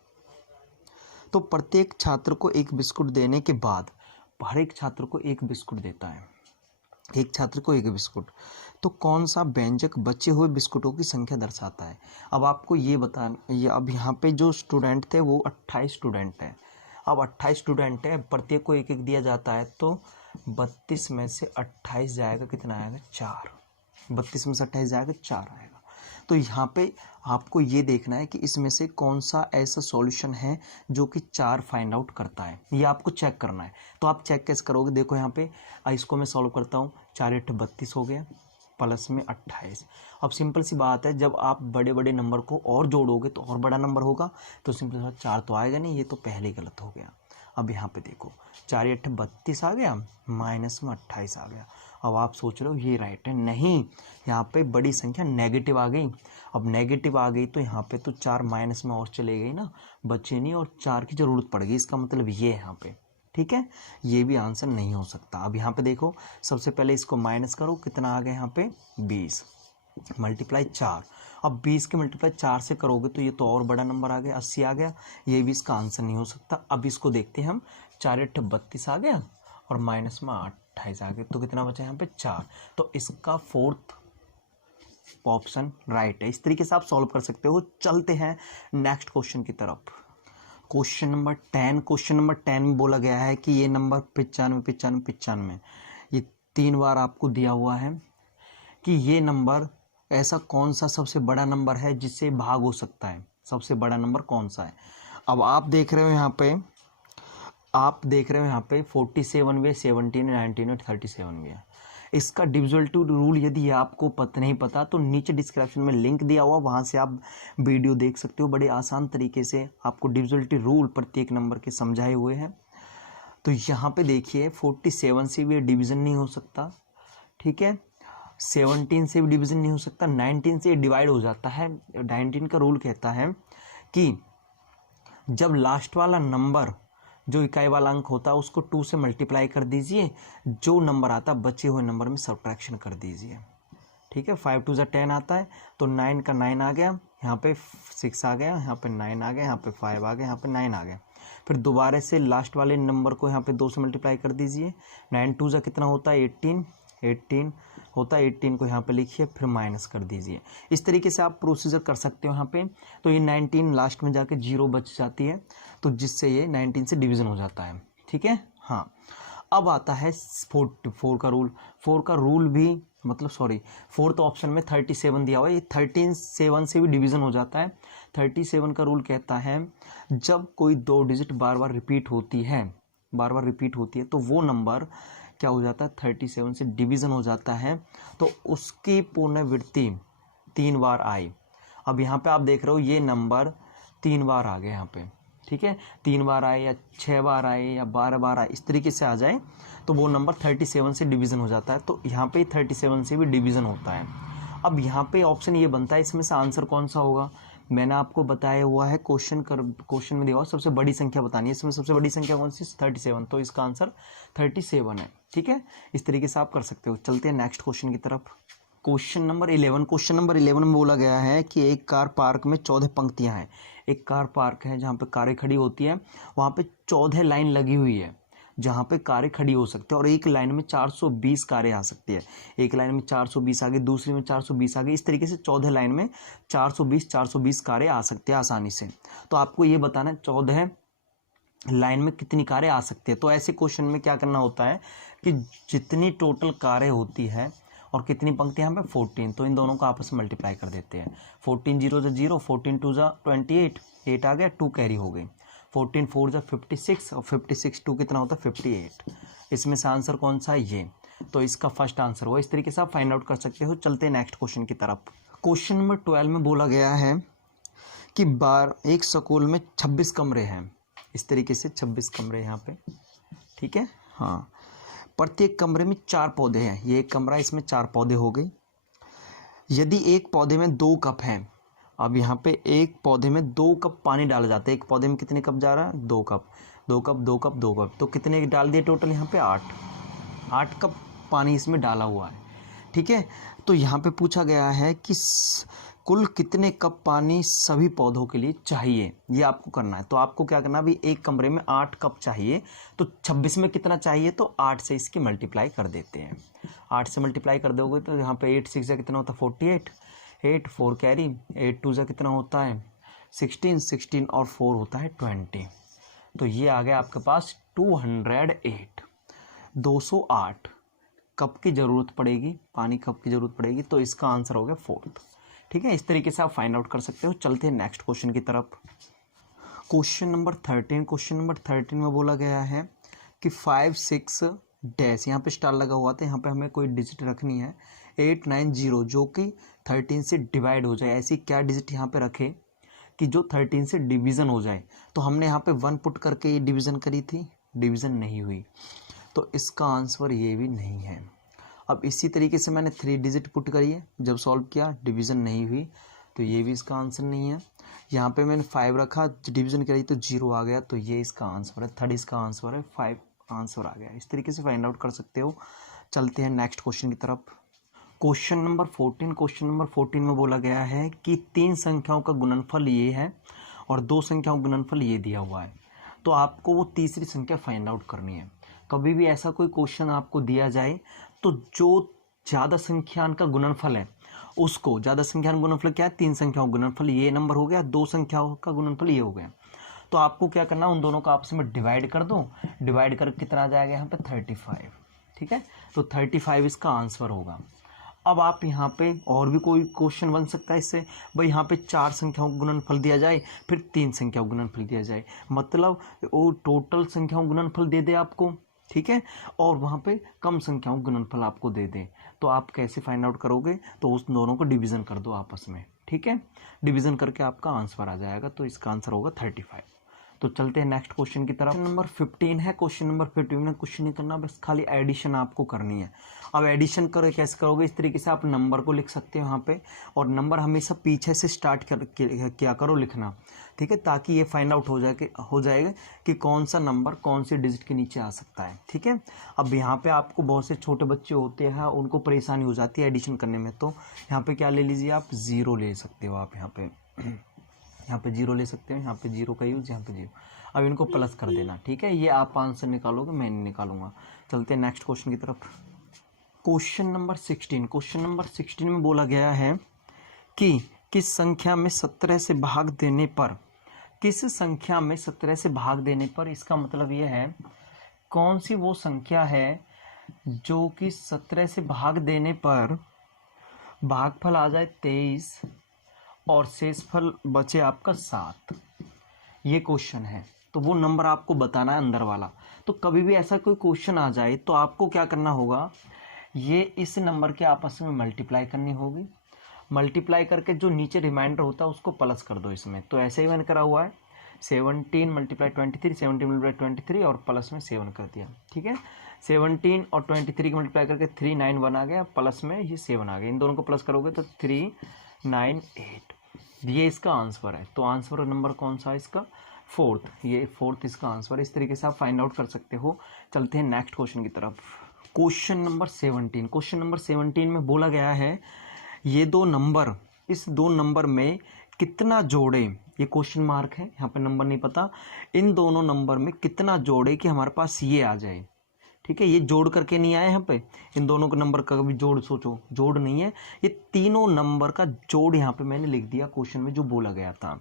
तो प्रत्येक छात्र को एक बिस्कुट देने के बाद हर एक छात्र को एक बिस्कुट देता है, एक छात्र को एक बिस्कुट, तो कौन सा व्यंजक बचे हुए बिस्कुटों की संख्या दर्शाता है। अब आपको ये अब यहाँ पे जो स्टूडेंट थे वो 28 स्टूडेंट हैं। अब 28 स्टूडेंट है, प्रत्येक को एक एक दिया जाता है, तो 32 में से 28 जाएगा, कितना आएगा, 4। 32 में से 28 जाएगा, 4 आएगा। तो यहाँ पे आपको ये देखना है कि इसमें से कौन सा ऐसा सॉल्यूशन है जो कि 4 फाइंड आउट करता है, ये आपको चेक करना है। तो आप चेक कैसे करोगे, देखो यहाँ पे इसको मैं सॉल्व करता हूँ। 4 8 32 हो गया, प्लस में 28। अब सिंपल सी बात है, जब आप बड़े बड़े नंबर को और जोड़ोगे तो और बड़ा नंबर होगा, तो सिंपल सा 4 तो आएगा नहीं, ये तो पहले ही गलत हो गया। अब यहाँ पे देखो 4 8 32 आ गया, माइनस में 28 आ गया। अब आप सोच रहे हो ये राइट है, नहीं, यहाँ पे बड़ी संख्या नेगेटिव आ गई। अब नेगेटिव आ गई तो यहाँ पे तो 4 माइनस में और चले गई ना, बचे नहीं, और 4 की ज़रूरत पड़ गई, इसका मतलब ये है यहाँ पे, ठीक है। ये भी आंसर नहीं हो सकता। अब यहाँ पे देखो, सबसे पहले इसको माइनस करो, कितना आ गया यहाँ पे, 20 मल्टीप्लाई 4। अब 20 के मल्टीप्लाई 4 से करोगे तो ये तो और बड़ा नंबर आ गया, 80 आ गया, ये भी इसका आंसर नहीं हो सकता। अब इसको देखते हैं हम, 4 8 32 आ गया और माइनस में 28 आ गया, तो कितना बचा यहाँ पे, 4। तो इसका 4th ऑप्शन राइट है। इस तरीके से आप सॉल्व कर सकते हो। चलते हैं नेक्स्ट क्वेश्चन की तरफ। Question number 10। क्वेश्चन नंबर 10 में बोला गया है कि ये नंबर 95 95 95, ये 3 बार आपको दिया हुआ है कि ये नंबर ऐसा कौन सा सबसे बड़ा नंबर है जिससे भाग हो सकता है, सबसे बड़ा नंबर कौन सा है। अब आप देख रहे हो यहाँ पे, 47 भी है, 17 19 और 37 भी है। इसका डिविजिबिलिटी रूल यदि आपको नहीं पता तो नीचे डिस्क्रिप्शन में लिंक दिया हुआ, वहाँ से आप वीडियो देख सकते हो। बड़े आसान तरीके से आपको डिविजिबिलिटी रूल प्रत्येक नंबर के समझाए हुए हैं। तो यहाँ पे देखिए 47 से भी डिवीज़न नहीं हो सकता, ठीक है। 17 से भी डिवीज़न नहीं हो सकता, 19 से डिवाइड हो जाता है। 19 का रूल कहता है कि जब लास्ट वाला नंबर जो इकाई वाला अंक होता है उसको 2 से मल्टीप्लाई कर दीजिए, जो नंबर आता है बचे हुए नंबर में सब्ट्रैक्शन कर दीजिए, ठीक है। 5 2 10 आता है, तो 9 का 9 आ गया, यहाँ पे 6 आ गया, यहाँ पे 9 आ गया, यहाँ पे 5 आ गया, यहाँ पे 9 आ गया। फिर दोबारा से लास्ट वाले नंबर को यहाँ पे 2 से मल्टीप्लाई कर दीजिए। 9 2 कितना होता है, 18 होता है, 18 को यहाँ पे लिखिए, फिर माइनस कर दीजिए। इस तरीके से आप प्रोसीजर कर सकते हो यहाँ पे। तो ये 19 लास्ट में जाके 0 बच जाती है, तो जिससे ये 19 से डिवीज़न हो जाता है, ठीक है। हाँ, अब आता है 4 का रूल। 4 का रूल भी मतलब फोर्थ ऑप्शन में 37 दिया हुआ है, ये 37 से भी डिवीज़न हो जाता है। 37 का रूल कहता है जब कोई 2 डिजिट बार बार रिपीट होती है तो वो नंबर क्या हो जाता है, 37 से डिवीज़न हो जाता है, तो उसकी पुनरावृत्ति 3 बार आई। अब यहाँ पे आप देख रहे हो ये नंबर 3 बार आ गए यहाँ पे, ठीक है। 3 बार आए या 6 बार आए या 12 बार आए, इस तरीके से आ जाए तो वो नंबर 37 से डिवीज़न हो जाता है। तो यहाँ पे 37 से भी डिवीज़न होता है। अब यहाँ पे ऑप्शन ये बनता है, इसमें से आंसर कौन सा होगा, मैंने आपको बताया हुआ है क्वेश्चन में दिया हुआ सबसे बड़ी संख्या बतानी है। इसमें सबसे बड़ी संख्या कौन सी? 37। तो इसका आंसर 37 है। ठीक है, इस तरीके से आप कर सकते हो। चलते हैं नेक्स्ट क्वेश्चन की तरफ। क्वेश्चन नंबर 11 में बोला गया है कि एक कार पार्क में 14 पंक्तियां हैं। एक कार पार्क है जहाँ पे कारें खड़ी होती हैं, वहाँ पे 14 लाइन लगी हुई है जहाँ पे कारें खड़ी हो सकती है, और एक लाइन में 420 कारें आ सकती है। एक लाइन में 420 आगे, दूसरी में 420 आगे, इस तरीके से 14 लाइन में 420 कारें आ सकती है आसानी से। तो आपको ये बताना है 14 लाइन में कितनी कारें आ सकती है। तो ऐसे क्वेश्चन में क्या करना होता है कि जितनी टोटल कारें होती है और कितनी पंक्तियां यहाँ पे 14, तो इन दोनों को आपस में मल्टीप्लाई कर देते हैं। 14 0 × 0, 14 2 × 28, 8 आ गया, 2 कैरी हो गई। 14 4 × 56, और 56 2 कितना होता है? 58। इसमें से आंसर कौन सा है? ये। तो इसका फर्स्ट आंसर हुआ। इस तरीके से आप फाइंड आउट कर सकते हो। चलते हैं नेक्स्ट क्वेश्चन की तरफ। क्वेश्चन नंबर 12 में बोला गया है कि एक स्कूल में 26 कमरे हैं। इस तरीके से 26 कमरे यहाँ पे, ठीक है। हाँ, प्रत्येक कमरे में 4 पौधे हैं। ये एक कमरा है, इसमें 4 पौधे हो गए। यदि एक पौधे में 2 कप हैं, अब यहाँ पे एक पौधे में 2 कप पानी डाला जाता है। एक पौधे में कितने कप जा रहा है? 2 कप, 2 कप, 2 कप, 2 कप, तो कितने डाल दिए टोटल? यहाँ पे 8 कप पानी इसमें डाला हुआ है। ठीक है, तो यहाँ पे पूछा गया है कि कुल कितने कप पानी सभी पौधों के लिए चाहिए, ये आपको करना है। तो आपको क्या करना है, अभी एक कमरे में 8 कप चाहिए, तो 26 में कितना चाहिए? तो 8 से इसकी मल्टीप्लाई कर देते हैं। 8 से मल्टीप्लाई कर दोगे तो यहाँ पे 8 6 कितना होता है? 48, 8 4 कैरी, 8 2 कितना होता है? 16, 16 और 4 होता है 20। तो ये आ गया आपके पास 208, 208 कप की ज़रूरत पड़ेगी, पानी कप की ज़रूरत पड़ेगी। तो इसका आंसर हो गया 4th। ठीक है, इस तरीके से आप फाइंड आउट कर सकते हो। चलते हैं नेक्स्ट क्वेश्चन की तरफ। क्वेश्चन नंबर 13 में बोला गया है कि 5 6 डैश, यहाँ पे स्टार लगा हुआ था, यहाँ पे हमें कोई डिजिट रखनी है 8 9 0 जो कि 13 से डिवाइड हो जाए। ऐसी क्या डिजिट यहाँ पे रखे कि जो 13 से डिवीज़न हो जाए। तो हमने यहाँ पे 1 पुट करके ये डिवीज़न करी थी, डिवीज़न नहीं हुई, तो इसका आंसर ये भी नहीं है। अब इसी तरीके से मैंने 3 डिजिट पुट करी है, जब सॉल्व किया डिवीज़न नहीं हुई, तो ये भी इसका आंसर नहीं है। यहाँ पे मैंने 5 रखा, डिवीज़न करी तो 0 आ गया, तो ये इसका आंसर है। 3rd इसका आंसर है, 5 आंसर आ गया। इस तरीके से फाइंड आउट कर सकते हो। चलते हैं नेक्स्ट क्वेश्चन की तरफ। क्वेश्चन नंबर 14 में बोला गया है कि 3 संख्याओं का गुणनफल ये है और 2 संख्याओं का गुणनफल ये दिया हुआ है। तो आपको वो तीसरी संख्या फाइंड आउट करनी है। कभी भी ऐसा कोई क्वेश्चन आपको दिया जाए तो जो ज़्यादा संख्यान का गुणनफल है उसको, ज़्यादा संख्यान गुणनफल क्या है? 3 संख्याओं का गुणनफल ये नंबर हो गया, 2 संख्याओं का गुणनफल ये हो गया। तो आपको क्या करना है, उन दोनों को आपस में डिवाइड कर दो। डिवाइड करके कितना आ जाएगा यहाँ पे? 35। ठीक है, तो 35 इसका आंसर होगा। अब आप यहाँ पे और भी कोई क्वेश्चन बन सकता है इससे, भाई यहाँ पे 4 संख्याओं का गुणनफल दिया जाए, फिर 3 संख्याओं का गुणनफल दिया जाए, मतलब वो टोटल संख्याओं का गुणनफल दे दे आपको, ठीक है, और वहाँ पे कम संख्याओं का गुणनफल आपको दे दे। तो आप कैसे फाइंड आउट करोगे? तो उस दोनों को डिवीज़न कर दो आपस में, ठीक है, डिवीज़न करके आपका आंसर आ जाएगा। तो इसका आंसर होगा 35। तो चलते हैं नेक्स्ट क्वेश्चन की तरफ। नंबर 15 है। क्वेश्चन नंबर 15 में कुछ नहीं करना, बस खाली एडिशन आपको करनी है। अब एडिशन करो, कैसे करोगे? इस तरीके से आप नंबर को लिख सकते हो यहाँ पे, और नंबर हमेशा पीछे से स्टार्ट क्या करो लिखना, ठीक है, ताकि ये फाइंड आउट हो जाएगा कि कौन सा नंबर कौन से डिजिट के नीचे आ सकता है, ठीक है। अब यहाँ पे आपको बहुत से छोटे बच्चे होते हैं, उनको परेशानी हो जाती है एडिशन करने में, तो यहाँ पे क्या ले लीजिए आप? 0 ले सकते हो आप यहाँ पे 0 ले सकते हो, यहाँ पे 0 का यूज़, यहाँ पे 0। अब इनको प्लस कर देना, ठीक है, ये आप आंसर निकालोगे, मैं नहीं निकालूंगा। चलते हैं नेक्स्ट क्वेश्चन की तरफ। क्वेश्चन नंबर 16 में बोला गया है कि किस संख्या में 17 से भाग देने पर, किस संख्या में 17 से भाग देने पर, इसका मतलब ये है कौन सी वो संख्या है जो कि 17 से भाग देने पर भागफल आ जाए 23 और शेषफल बचे आपका 7। ये क्वेश्चन है, तो वो नंबर आपको बताना है अंदर वाला। तो कभी भी ऐसा कोई क्वेश्चन आ जाए तो आपको क्या करना होगा, ये इस नंबर के आपस में मल्टीप्लाई करनी होगी। मल्टीप्लाई करके जो नीचे रिमाइंडर होता है उसको प्लस कर दो इसमें। तो ऐसे ही मैंने करा हुआ है, 17 मल्टीप्लाई 23, 17 मल्टीप्लाई 23 और प्लस में 7 कर दिया, ठीक है। 17 और 23 को मल्टीप्लाई करके 391 आ गया, प्लस में ये 7 आ गया। इन दोनों को प्लस करोगे तो 398। ये इसका आंसर है। तो आंसर नंबर कौन सा है इसका? फोर्थ, ये फोर्थ इसका आंसर है। इस तरीके से आप फाइंड आउट कर सकते हो। चलते हैं नेक्स्ट क्वेश्चन की तरफ। Question number 17। क्वेश्चन नंबर 17 में बोला गया है ये दो नंबर, इस दो नंबर में कितना जोड़े, ये क्वेश्चन मार्क है, यहाँ पे नंबर नहीं पता, इन दोनों नंबर में कितना जोड़े कि हमारे पास ये आ जाए। ठीक है, ये जोड़ करके नहीं आया यहाँ पे, इन दोनों के नंबर का कभी जोड़ सोचो, जोड़ नहीं है, ये तीनों नंबर का जोड़ यहाँ पे मैंने लिख दिया क्वेश्चन में जो बोला गया था।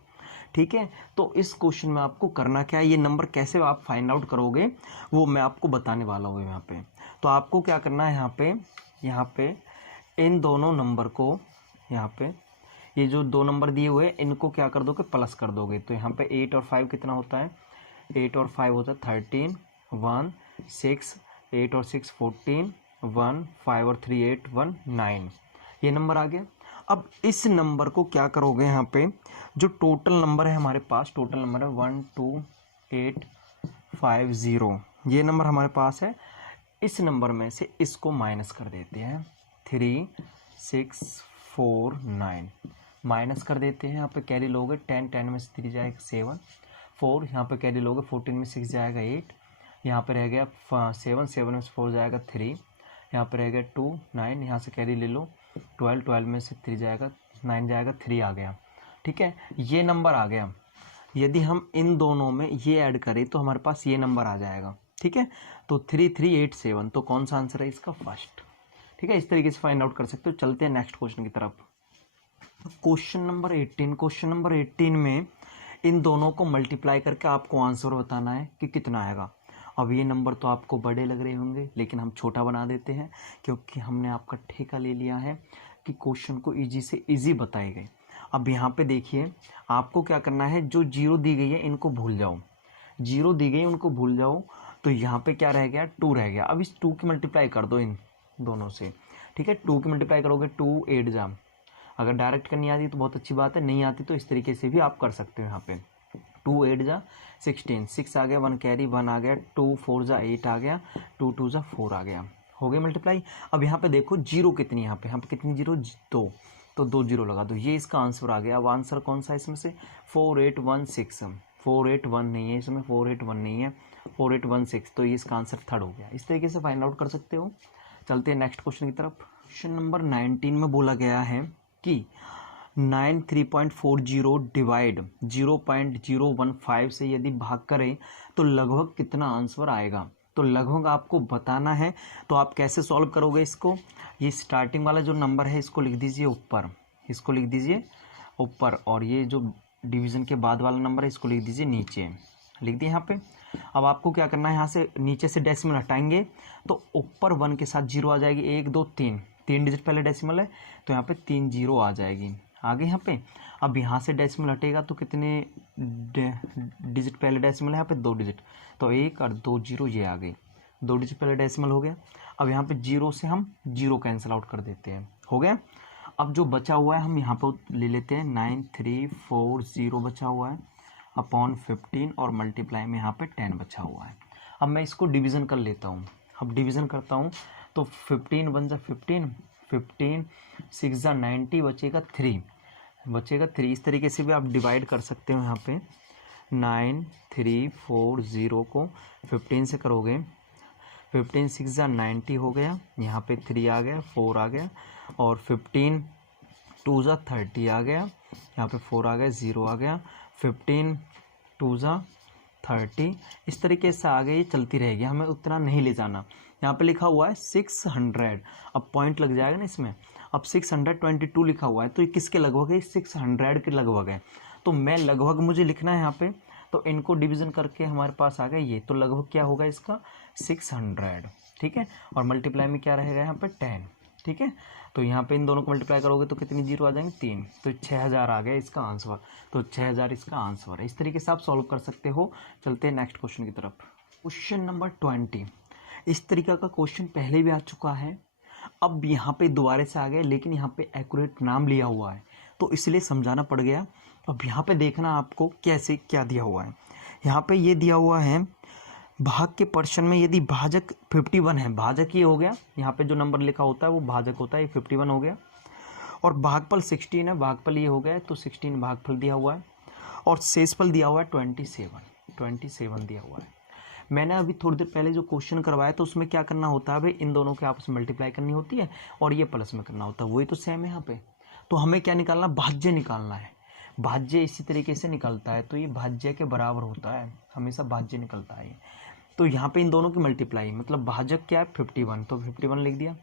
ठीक है, तो इस क्वेश्चन में आपको करना क्या है, ये नंबर कैसे आप फाइंड आउट करोगे वो मैं आपको बताने वाला हूँ यहाँ पे। तो आपको क्या करना है, यहाँ पे इन दोनों नंबर को, यहाँ पे ये जो दो नंबर दिए हुए हैं इनको क्या कर दोगे, प्लस कर दोगे। तो यहाँ पे 8 और 5 कितना होता है, 8 और 5 होता है 13, 1 6, 8 और 6 14, 1 5 और 3 8 1 9, ये नंबर आ गया। अब इस नंबर को क्या करोगे, यहाँ पे जो टोटल नंबर है हमारे पास, टोटल नंबर है 1 2 8 5 0, ये नंबर हमारे पास है। इस नंबर में से इसको माइनस कर देते हैं, 3 6 4 9 माइनस कर देते हैं। यहाँ पे कैरी लोगे 10, 10 में से 3 जाएगा 7, 4 यहाँ पे कैरी लोगे 14 में 6 जाएगा 8, यहाँ पे रह गया 7, 7 में से 4 जाएगा 3, यहाँ पे रह गया 2, 9 यहाँ से कैरी ले लो 12, 12 में से 3 जाएगा 9 जाएगा 3 आ गया। ठीक है, ये नंबर आ गया। यदि हम इन दोनों में ये ऐड करें तो हमारे पास ये नंबर आ जाएगा। ठीक है, तो 3387, तो कौन सा आंसर है इसका? फर्स्ट। ठीक है, इस तरीके से फाइंड आउट कर सकते हो। चलते हैं नेक्स्ट क्वेश्चन की तरफ। Question number 18। क्वेश्चन नंबर 18 में इन दोनों को मल्टीप्लाई करके आपको आंसर बताना है कि कितना आएगा। अब ये नंबर तो आपको बड़े लग रहे होंगे, लेकिन हम छोटा बना देते हैं क्योंकि हमने आपका ठेका ले लिया है कि क्वेश्चन को इजी से इजी बताए गए। अब यहाँ पे देखिए, आपको क्या करना है, जो जीरो दी गई है इनको भूल जाओ, जीरो दी गई उनको भूल जाओ। तो यहाँ पे क्या रह गया, 2 रह गया। अब इस 2 की मल्टीप्लाई कर दो इन दोनों से। ठीक है, 2 की मल्टीप्लाई करोगे 2 8 जा, अगर डायरेक्ट करनी आती तो बहुत अच्छी बात है, नहीं आती तो इस तरीके से भी आप कर सकते हो। यहाँ पे 2 8 जा 16, 6 आ गया, 1 कैरी 1 आ गया, 2 4 जा 8 आ गया, 2 2 जा 4 आ गया, हो गया मल्टीप्लाई। अब यहाँ पे देखो जीरो कितनी, यहाँ पे कितनी जीरो, 2, तो 2 जीरो लगा दो, ये इसका आंसर आ गया। अब आंसर कौन सा है इसमें से? 4816, 481 नहीं है इसमें, 481 नहीं है, 4816, तो ये इसका आंसर थर्ड हो गया। इस तरीके से फाइंड आउट कर सकते हो। चलते हैं नेक्स्ट क्वेश्चन की तरफ। क्वेश्चन नंबर 19 में बोला गया है कि 9 3.40 डिवाइड 0.015 से यदि भाग करें तो लगभग कितना आंसर आएगा। तो लगभग आपको बताना है। तो आप कैसे सॉल्व करोगे इसको, ये स्टार्टिंग वाला जो नंबर है इसको लिख दीजिए ऊपर, इसको लिख दीजिए ऊपर, और ये जो डिवीज़न के बाद वाला नंबर है इसको लिख दीजिए नीचे, लिख दिए यहाँ पे। अब आपको क्या करना है, यहाँ से नीचे से डेसिमल हटाएंगे तो ऊपर 1 के साथ 0 आ जाएगी, 1 2 3, 3 डिजिट पहले डेसिमल है तो यहाँ पे 3 0 आ जाएगी आगे यहाँ पे। अब यहाँ से डेसिमल हटेगा तो कितने डिजिट पहले डेसिमल है, यहाँ पे 2 डिजिट, तो 1 और 2 0 ये आ गई, 2 डिजिट पहले डेसिमल हो गया। अब यहाँ पे 0 से हम 0 कैंसिल आउट कर देते हैं, हो गया। अब जो बचा हुआ है हम यहाँ पर ले लेते हैं, 9340 बचा हुआ है अपॉन 15 और मल्टीप्लाई में यहाँ पे 10 बचा हुआ है। अब मैं इसको डिवीज़न कर लेता हूँ। अब डिवीज़न करता हूँ तो 15 1 जा 15, 15 6 जा 90, बचेगा 3, बचेगा 3। इस तरीके से भी आप डिवाइड कर सकते हो। यहाँ पे 9340 को 15 से करोगे, 15 6 जा 90 हो गया, यहाँ पे 3 आ गया, 4 आ गया, और 15 2 जा 30 आ गया, यहाँ पे 4 आ गया, 0 आ गया, 15 2 जा 30, इस तरीके से आगे ये चलती रहेगी, हमें उतना नहीं ले जाना। यहाँ पे लिखा हुआ है 600, अब पॉइंट लग जाएगा ना इसमें। अब 622 लिखा हुआ है तो ये किसके लगभग है, 600 के लगभग है। तो मैं लगभग मुझे लिखना है यहाँ पे, तो इनको डिवीज़न करके हमारे पास आ गया ये, तो लगभग क्या होगा इसका 600। ठीक है, और मल्टीप्लाई में क्या रहेगा यहाँ पे 10। ठीक है, तो यहाँ पे इन दोनों को मल्टीप्लाई करोगे तो कितनी जीरो आ जाएंगे, 3, तो 6000 आ गया इसका आंसर। तो 6000 इसका आंसर है। इस तरीके से आप सॉल्व कर सकते हो। चलते हैं नेक्स्ट क्वेश्चन की तरफ। Question number 20। इस तरीका का क्वेश्चन पहले भी आ चुका है, अब यहाँ पे दोबारा से आ गया, लेकिन यहाँ पे एक्यूरेट नाम लिया हुआ है तो इसलिए समझाना पड़ गया। अब यहाँ पे देखना आपको कैसे क्या दिया हुआ है। यहाँ पे ये दिया हुआ है भाग के पर्सन में यदि भाजक 51 है, भाजक ये हो गया, यहाँ पे जो नंबर लिखा होता है वो भाजक होता है, ये 51 हो गया, और भागफल 16 है, भागफल ये हो गया है तो 16 भागफल दिया हुआ है और शेषफल दिया हुआ है 27 दिया हुआ है। मैंने अभी थोड़ी देर पहले जो क्वेश्चन करवाया तो उसमें क्या करना होता है भाई, इन दोनों के आपस में मल्टीप्लाई करनी होती है और ये प्लस में करना होता है, वही तो सेम है यहाँ पे। तो हमें क्या निकालना, भाज्य निकालना है। भाज्य इसी तरीके से निकलता है, तो ये भाज्य के बराबर होता है, हमेशा भाज्य निकलता है। तो यहाँ पे इन दोनों की मल्टीप्लाई, मतलब भाजक क्या है 51, तो 51 लिख दिया,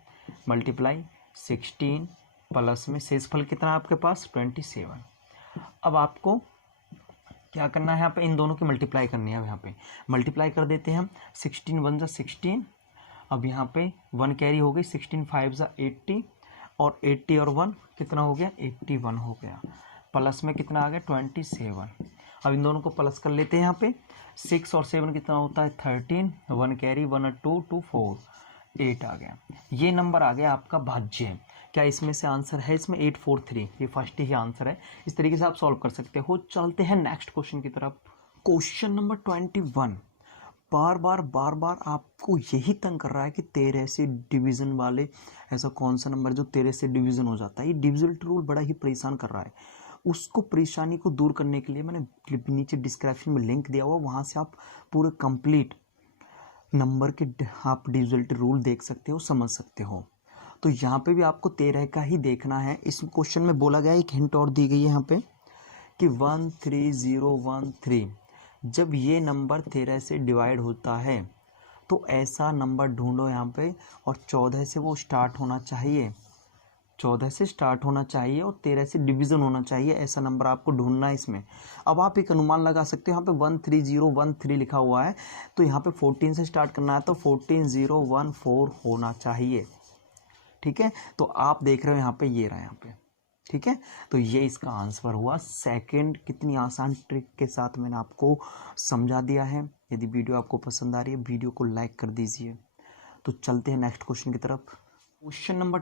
मल्टीप्लाई 16 प्लस में शेषफल कितना है आपके पास 27। अब आपको क्या करना है, यहाँ पे इन दोनों की मल्टीप्लाई करनी है। अब यहाँ पे मल्टीप्लाई कर देते हैं हम, 16 1 जा 16, अब यहाँ पे 1 कैरी हो गई, 16 5 जा 80 और 80 और 1 कितना हो गया 81 हो गया, प्लस में कितना आ गया 27। अब इन दोनों को प्लस कर लेते हैं, यहाँ पे 6 और 7 कितना होता है 13, 1 कैरी 1 और 2 2 4 8 आ गया। ये नंबर आ गया आपका भाज्य। क्या इसमें से आंसर है, इसमें 843, ये फर्स्ट ही आंसर है। इस तरीके से आप सॉल्व कर सकते हो। चलते हैं नेक्स्ट क्वेश्चन की तरफ। क्वेश्चन नंबर 21 बार बार आपको यही तंग कर रहा है कि 13 से डिवीजन वाले, ऐसा कौन सा नंबर जो 13 से डिवीजन हो जाता है। ये डिविजन रूल बड़ा ही परेशान कर रहा है। उसको परेशानी को दूर करने के लिए मैंने नीचे डिस्क्रिप्शन में लिंक दिया हुआ, वहाँ से आप पूरे कंप्लीट नंबर के आप डिविजन रूल देख सकते हो, समझ सकते हो। तो यहाँ पे भी आपको 13 का ही देखना है। इस क्वेश्चन में बोला गया है, एक हिंट और दी गई है यहाँ पे कि 13013 जब ये नंबर 13 से डिवाइड होता है तो ऐसा नंबर ढूंढो यहाँ पे, और 14 से वो स्टार्ट होना चाहिए, 14 से स्टार्ट होना चाहिए और 13 से डिवीज़न होना चाहिए, ऐसा नंबर आपको ढूंढना है इसमें। अब आप एक अनुमान लगा सकते हो, यहाँ पे 13013 लिखा हुआ है तो यहाँ पे 14 से स्टार्ट करना है, तो 14014 होना चाहिए। ठीक है, तो आप देख रहे हो यहाँ पे ये रहा यहाँ पे। ठीक है, तो ये इसका आंसर हुआ। सेकंड, कितनी आसान ट्रिक के साथ मैंने आपको समझा दिया है। यदि वीडियो आपको पसंद आ रही है, वीडियो को लाइक कर दीजिए। तो चलते हैं नेक्स्ट क्वेश्चन की तरफ। क्वेश्चन नंबर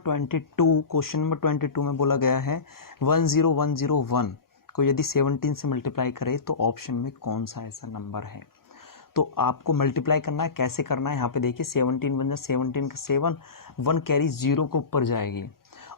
22 में बोला गया है 10101 को यदि 17 से मल्टीप्लाई करे तो ऑप्शन में कौन सा ऐसा नंबर है। तो आपको मल्टीप्लाई करना है, कैसे करना है यहाँ पे देखिए, 17 बन जा 17 का 7, 1 कैरी 0 को ऊपर जाएगी।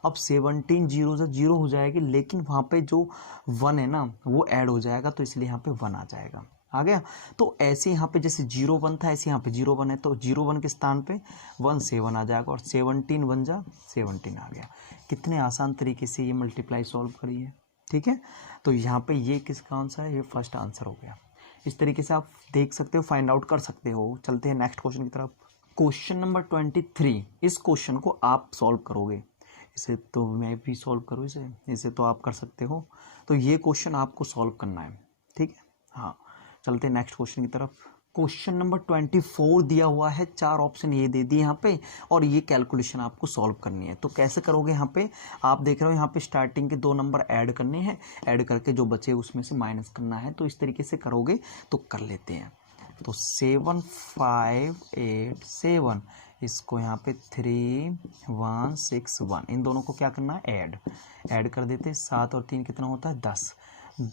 अब 17 0 से 0 हो जाएगी, लेकिन वहाँ पे जो 1 है ना वो ऐड हो जाएगा, तो इसलिए यहाँ पे 1 आ जाएगा, आ गया। तो ऐसे यहाँ पे जैसे 0 1 था, ऐसे यहाँ पे 0 1 है, तो 0 1 के स्थान पे 1 7 आ जाएगा और 17 1 जा 17 आ गया। कितने आसान तरीके से ये मल्टीप्लाई सॉल्व करी है। ठीक है, तो यहाँ पे ये किसका आंसर है, ये फर्स्ट आंसर हो गया। इस तरीके से आप देख सकते हो, फाइंड आउट कर सकते हो। चलते हैं नेक्स्ट क्वेश्चन की तरफ। क्वेश्चन नंबर 23, इस क्वेश्चन को आप सॉल्व करोगे, इसे तो मैं भी सॉल्व करूँ, इसे तो आप कर सकते हो। तो ये क्वेश्चन आपको सॉल्व करना है। ठीक है, हाँ, चलते हैं नेक्स्ट क्वेश्चन की तरफ। क्वेश्चन नंबर 24 दिया हुआ है, 4 ऑप्शन ये दे दिए यहाँ पे, और ये कैलकुलेशन आपको सॉल्व करनी है। तो कैसे करोगे, यहाँ पे आप देख रहे हो, यहाँ पे स्टार्टिंग के 2 नंबर ऐड करने हैं, ऐड करके जो बचे उसमें से माइनस करना है। तो इस तरीके से करोगे तो कर लेते हैं। तो 7587, इसको यहाँ पे 3161, इन दोनों को क्या करना है, ऐड कर देते हैं। 7 और 3 कितना होता है 10,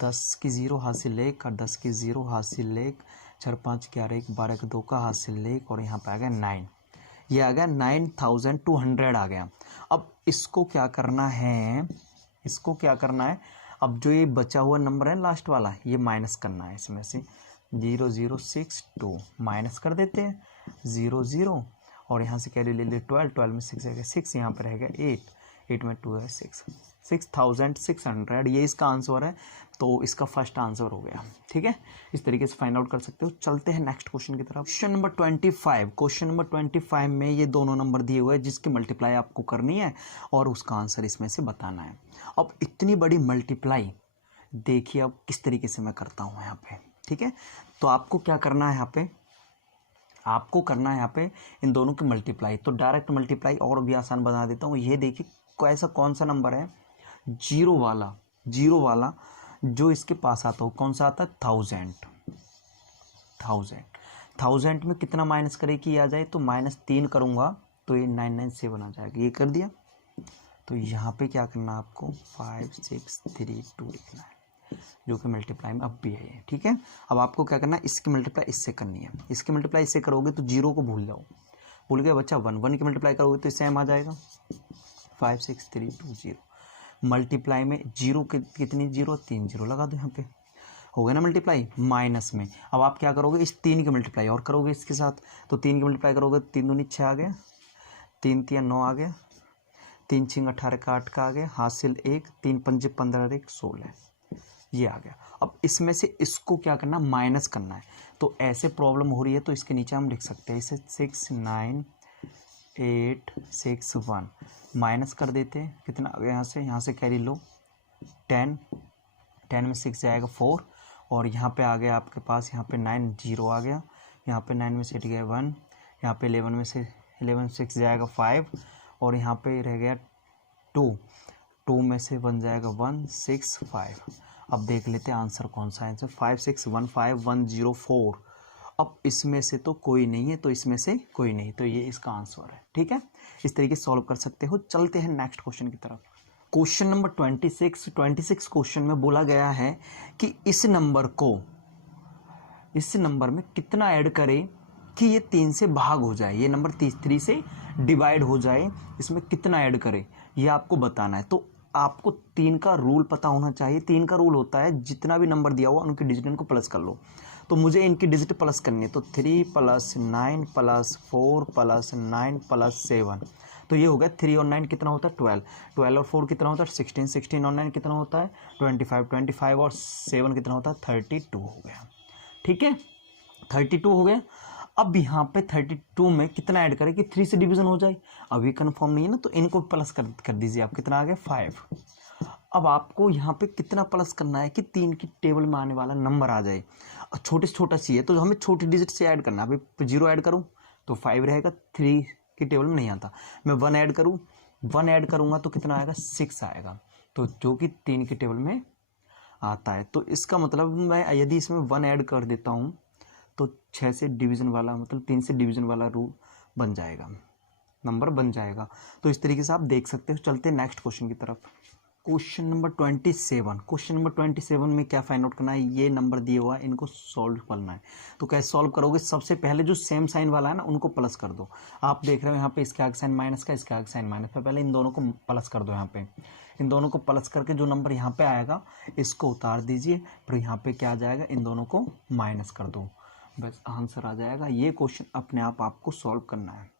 10 की 0 हासिल 1 और 10 की 0 हासिल 1, 4 5 11 1 12 के 2 का हासिल 1, और यहाँ पे आ गया 9, ये आ गया 9200 आ गया। अब इसको क्या करना है, अब जो ये बचा हुआ नंबर है लास्ट वाला, ये माइनस करना है। इसमें से 0062 माइनस कर देते हैं, 00, और यहाँ से कैरी ले ले 12 में 6 रहेगा 6, यहाँ पर रहेगा 8 में 2 है 6, 6600, ये इसका आंसर है। तो इसका फर्स्ट आंसर हो गया। ठीक है, इस तरीके से फाइंड आउट कर सकते हो। चलते हैं नेक्स्ट क्वेश्चन की तरफ। क्वेश्चन नंबर 25 में ये दोनों नंबर दिए हुए हैं जिसकी मल्टीप्लाई आपको करनी है और उसका आंसर इसमें से बताना है। अब इतनी बड़ी मल्टीप्लाई देखिए अब किस तरीके से मैं करता हूँ यहाँ पे। ठीक है, तो आपको क्या करना है, यहाँ पे इन दोनों की मल्टीप्लाई। तो डायरेक्ट मल्टीप्लाई और भी आसान बना देता हूँ। ये देखिए ऐसा कौन सा नंबर है, जीरो वाला जो इसके पास आता हो, कौन सा आता है, 1000 में कितना माइनस करे कि आ जाए, तो -3 करूँगा तो ये 997 आ जाएगा। ये कर दिया। तो यहाँ पे क्या करना है आपको, 5632 लिखना है, जो कि मल्टीप्लाई में अब भी है। ठीक है, अब आपको क्या करना है, इसकी मल्टीप्लाई इससे करनी है। इसकी मल्टीप्लाई इससे करोगे तो 0 को भूल जाओ, भूल गए बच्चा। 1 की मल्टीप्लाई करोगे तो सेम आ जाएगा, 56320। मल्टीप्लाई में जीरो कितनी जीरो, 3 जीरो लगा दो यहाँ पे, हो गया ना मल्टीप्लाई। माइनस में अब आप क्या करोगे, इस 3 की मल्टीप्लाई और करोगे इसके साथ, तो 3 की मल्टीप्लाई करोगे, 3 दूनी 6 आ गया, 3 तिया 9 आ गया, 3 छिंग 18 का 8 का आ गया, हासिल 1, 3 पंजे 15 और 1 16, ये आ गया। अब इसमें से इसको क्या करना, माइनस करना है। तो ऐसे प्रॉब्लम हो रही है तो इसके नीचे हम लिख सकते हैं इसे 6 9 8 6 1 माइनस कर देते हैं, कितना आ गया यहाँ से कैरी लो 10, 10 में 6 जाएगा 4, और यहाँ पे आ गया आपके पास, यहाँ पे 9 0 आ गया, यहाँ पे 9 में से हट गया 1, यहाँ पे 11 में से 11 6 जाएगा 5, और यहाँ पे रह गया 2, 2 में से 1 जाएगा 1 6 5। अब देख लेते हैं आंसर कौन सा है, आंसर 5 6 1 5 1 0 4। अब इसमें से तो कोई नहीं है, तो इसमें से कोई नहीं, तो ये इसका आंसर है। ठीक है, इस तरीके से सॉल्व कर सकते हो। चलते हैं नेक्स्ट क्वेश्चन की तरफ। क्वेश्चन नंबर 26 क्वेश्चन में बोला गया है कि इस नंबर में कितना ऐड करें कि ये 3 से भाग हो जाए, ये नंबर 3 से डिवाइड हो जाए, इसमें कितना ऐड करें ये आपको बताना है। तो आपको 3 का रूल पता होना चाहिए। 3 का रूल होता है जितना भी नंबर दिया हुआ उनके डिजिट को प्लस कर लो। तो मुझे इनकी डिजिट प्लस करनी है, तो 3 + 9 + 4 + 9 + 7, तो ये हो गया 3 और 9 कितना होता है 12, 12 और 4 कितना होता है 16, 16 और 9 कितना होता है 25, 25 और 7 कितना होता है 32 हो गया। ठीक है, 32 हो गया। अब यहाँ पे 32 में कितना ऐड करें कि 3 से डिवीजन हो जाए, अभी कंफर्म नहीं है ना, तो इनको प्लस कर दीजिए आप, कितना आ गया 5। अब आपको यहाँ पे कितना प्लस करना है कि 3 की टेबल में आने वाला नंबर आ जाए, और छोटे से छोटा चाहिए तो हमें छोटी डिजिट से ऐड करना है। अभी 0 ऐड करूँ तो 5 रहेगा, 3 की टेबल में नहीं आता। मैं 1 ऐड करूँ, 1 ऐड करूँगा तो कितना आएगा 6 आएगा, तो जो कि 3 की टेबल में आता है। तो इसका मतलब मैं यदि इसमें 1 ऐड कर देता हूँ तो 6 से डिवीज़न वाला, मतलब 3 से डिवीज़न वाला रूल बन जाएगा, नंबर बन जाएगा। तो इस तरीके से आप देख सकते हो। चलते हैं नेक्स्ट क्वेश्चन की तरफ। क्वेश्चन नंबर 27 में क्या फाइंड आउट करना है, ये नंबर दिए हुआ है, इनको सॉल्व करना है। तो कैसे सॉल्व करोगे, सबसे पहले जो सेम साइन वाला है ना उनको प्लस कर दो। आप देख रहे हो यहाँ पे इसके आगे साइन माइनस का, इसके आगे साइन माइनस का, पहले इन दोनों को प्लस कर दो। यहाँ पे इन दोनों को प्लस करके जो नंबर यहाँ पे आएगा इसको उतार दीजिए, फिर यहाँ पे क्या आ जाएगा, इन दोनों को माइनस कर दो, बस आंसर आ जाएगा। ये क्वेश्चन अपने आप आपको सॉल्व करना है।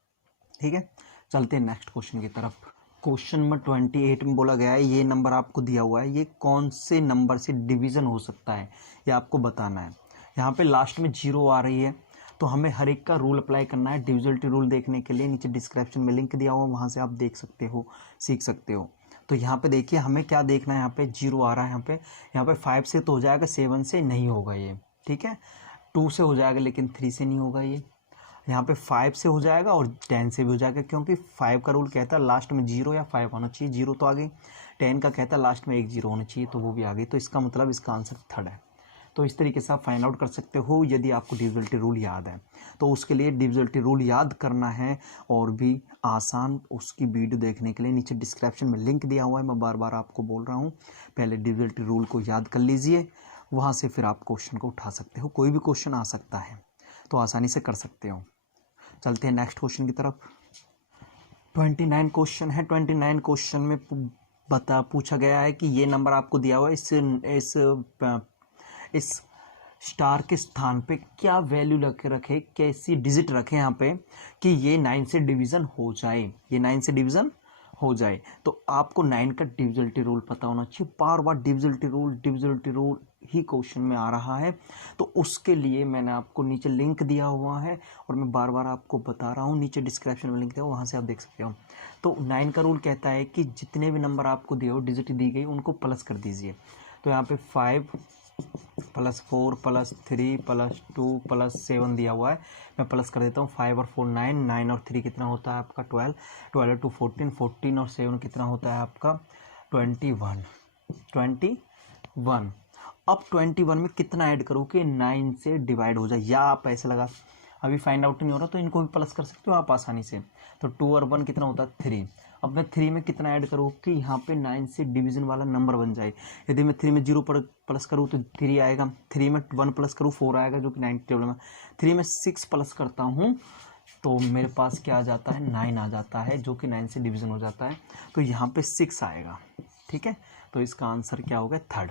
ठीक है, चलते हैं नेक्स्ट क्वेश्चन की तरफ। क्वेश्चन नंबर 28 में बोला गया है, ये नंबर आपको दिया हुआ है, ये कौन से नंबर से डिवीज़न हो सकता है ये आपको बताना है। यहाँ पे लास्ट में 0 आ रही है, तो हमें हर एक का रूल अप्लाई करना है। डिविजिबिलिटी रूल देखने के लिए नीचे डिस्क्रिप्शन में लिंक दिया हुआ, वहाँ से आप देख सकते हो, सीख सकते हो। तो यहाँ पे देखिए हमें क्या देखना है, यहाँ पे 0 आ रहा है, यहाँ पे 5 से तो हो जाएगा, 7 से नहीं होगा ये। ठीक है, 2 से हो जाएगा लेकिन 3 से नहीं होगा ये। यहाँ पे 5 से हो जाएगा और 10 से भी हो जाएगा, क्योंकि 5 का रूल कहता है लास्ट में 0 या 5 होना चाहिए, 0 तो आ गई। 10 का कहता है लास्ट में 1 0 होना चाहिए, तो वो भी आ गई। तो इसका मतलब इसका आंसर 3rd है। तो इस तरीके से आप फाइंड आउट कर सकते हो यदि आपको डिविजिबिलिटी रूल याद है। तो उसके लिए डिविजिबिलिटी रूल याद करना है और भी आसान, उसकी वीडियो देखने के लिए नीचे डिस्क्रिप्शन में लिंक दिया हुआ है। मैं बार बार आपको बोल रहा हूँ, पहले डिविजिबिलिटी रूल को याद कर लीजिए, वहाँ से फिर आप क्वेश्चन को उठा सकते हो। कोई भी क्वेश्चन आ सकता है तो आसानी से कर सकते हो। चलते हैं नेक्स्ट क्वेश्चन की तरफ। 29 क्वेश्चन है। 29 क्वेश्चन में पूछा गया है कि ये नंबर आपको दिया हुआ है, इस स्टार के स्थान पे क्या वैल्यू रखे, कैसी डिजिट रखें यहाँ पे कि ये 9 से डिवीज़न हो जाए, ये 9 से डिवीज़न हो जाए। तो आपको 9 का डिविजिबिलिटी रूल पता होना चाहिए। बार बार डिविजिबिलिटी रूल ही क्वेश्चन में आ रहा है, तो उसके लिए मैंने आपको नीचे लिंक दिया हुआ है और मैं बार बार आपको बता रहा हूँ, नीचे डिस्क्रिप्शन में लिंक दिया हुआ, वहाँ से आप देख सकते हो। तो 9 का रूल कहता है कि जितने भी नंबर आपको दिए हो, डिजिट दी गई, उनको प्लस कर दीजिए। तो यहाँ पे 5 + 4 + 3 + 2 + 7 दिया हुआ है, मैं प्लस कर देता हूँ। 5 और 4 9, 9 और 3 कितना होता है आपका 12, 12 और 2 14, 14 और 7 कितना होता है आपका 21, 21। अब 21 में कितना ऐड करो कि 9 से डिवाइड हो जाए, या आप ऐसे लगा, अभी फाइंड आउट नहीं हो रहा तो इनको भी प्लस कर सकते हो आप आसानी से। तो 2 और 1 कितना होता है 3। अब मैं 3 में कितना ऐड करूँ कि यहाँ पे 9 से डिवीज़न वाला नंबर बन जाए। यदि मैं 3 में 0 प्लस करूँ तो 3 आएगा, 3 में 1 प्लस करूँ 4 आएगा, जो कि 9 टेबल में। 3 में 6 प्लस करता हूँ तो मेरे पास क्या आ जाता है 9 आ जाता है, जो कि 9 से डिवीज़न हो जाता है। तो यहाँ पे 6 आएगा, ठीक है, तो इसका आंसर क्या होगा? थर्ड।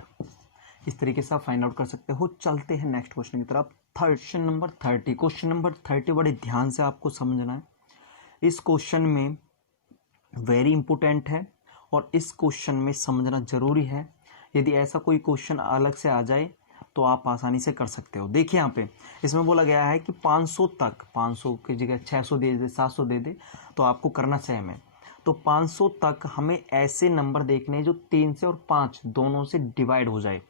इस तरीके से आप फाइंड आउट कर सकते हो। चलते हैं नेक्स्ट क्वेश्चन की तरफ। Question number 30। क्वेश्चन नंबर 30 बड़े ध्यान से आपको समझना है। इस क्वेश्चन में वेरी इंपॉर्टेंट है और इस क्वेश्चन में समझना जरूरी है। यदि ऐसा कोई क्वेश्चन अलग से आ जाए तो आप आसानी से कर सकते हो। देखिए यहाँ पे इसमें बोला गया है कि 500 तक, 500 की जगह 600 दे दे, 700 दे दे, तो आपको करना सेम है। तो 500 तक हमें ऐसे नंबर देखने हैं जो 3 से और 5 दोनों से डिवाइड हो जाए।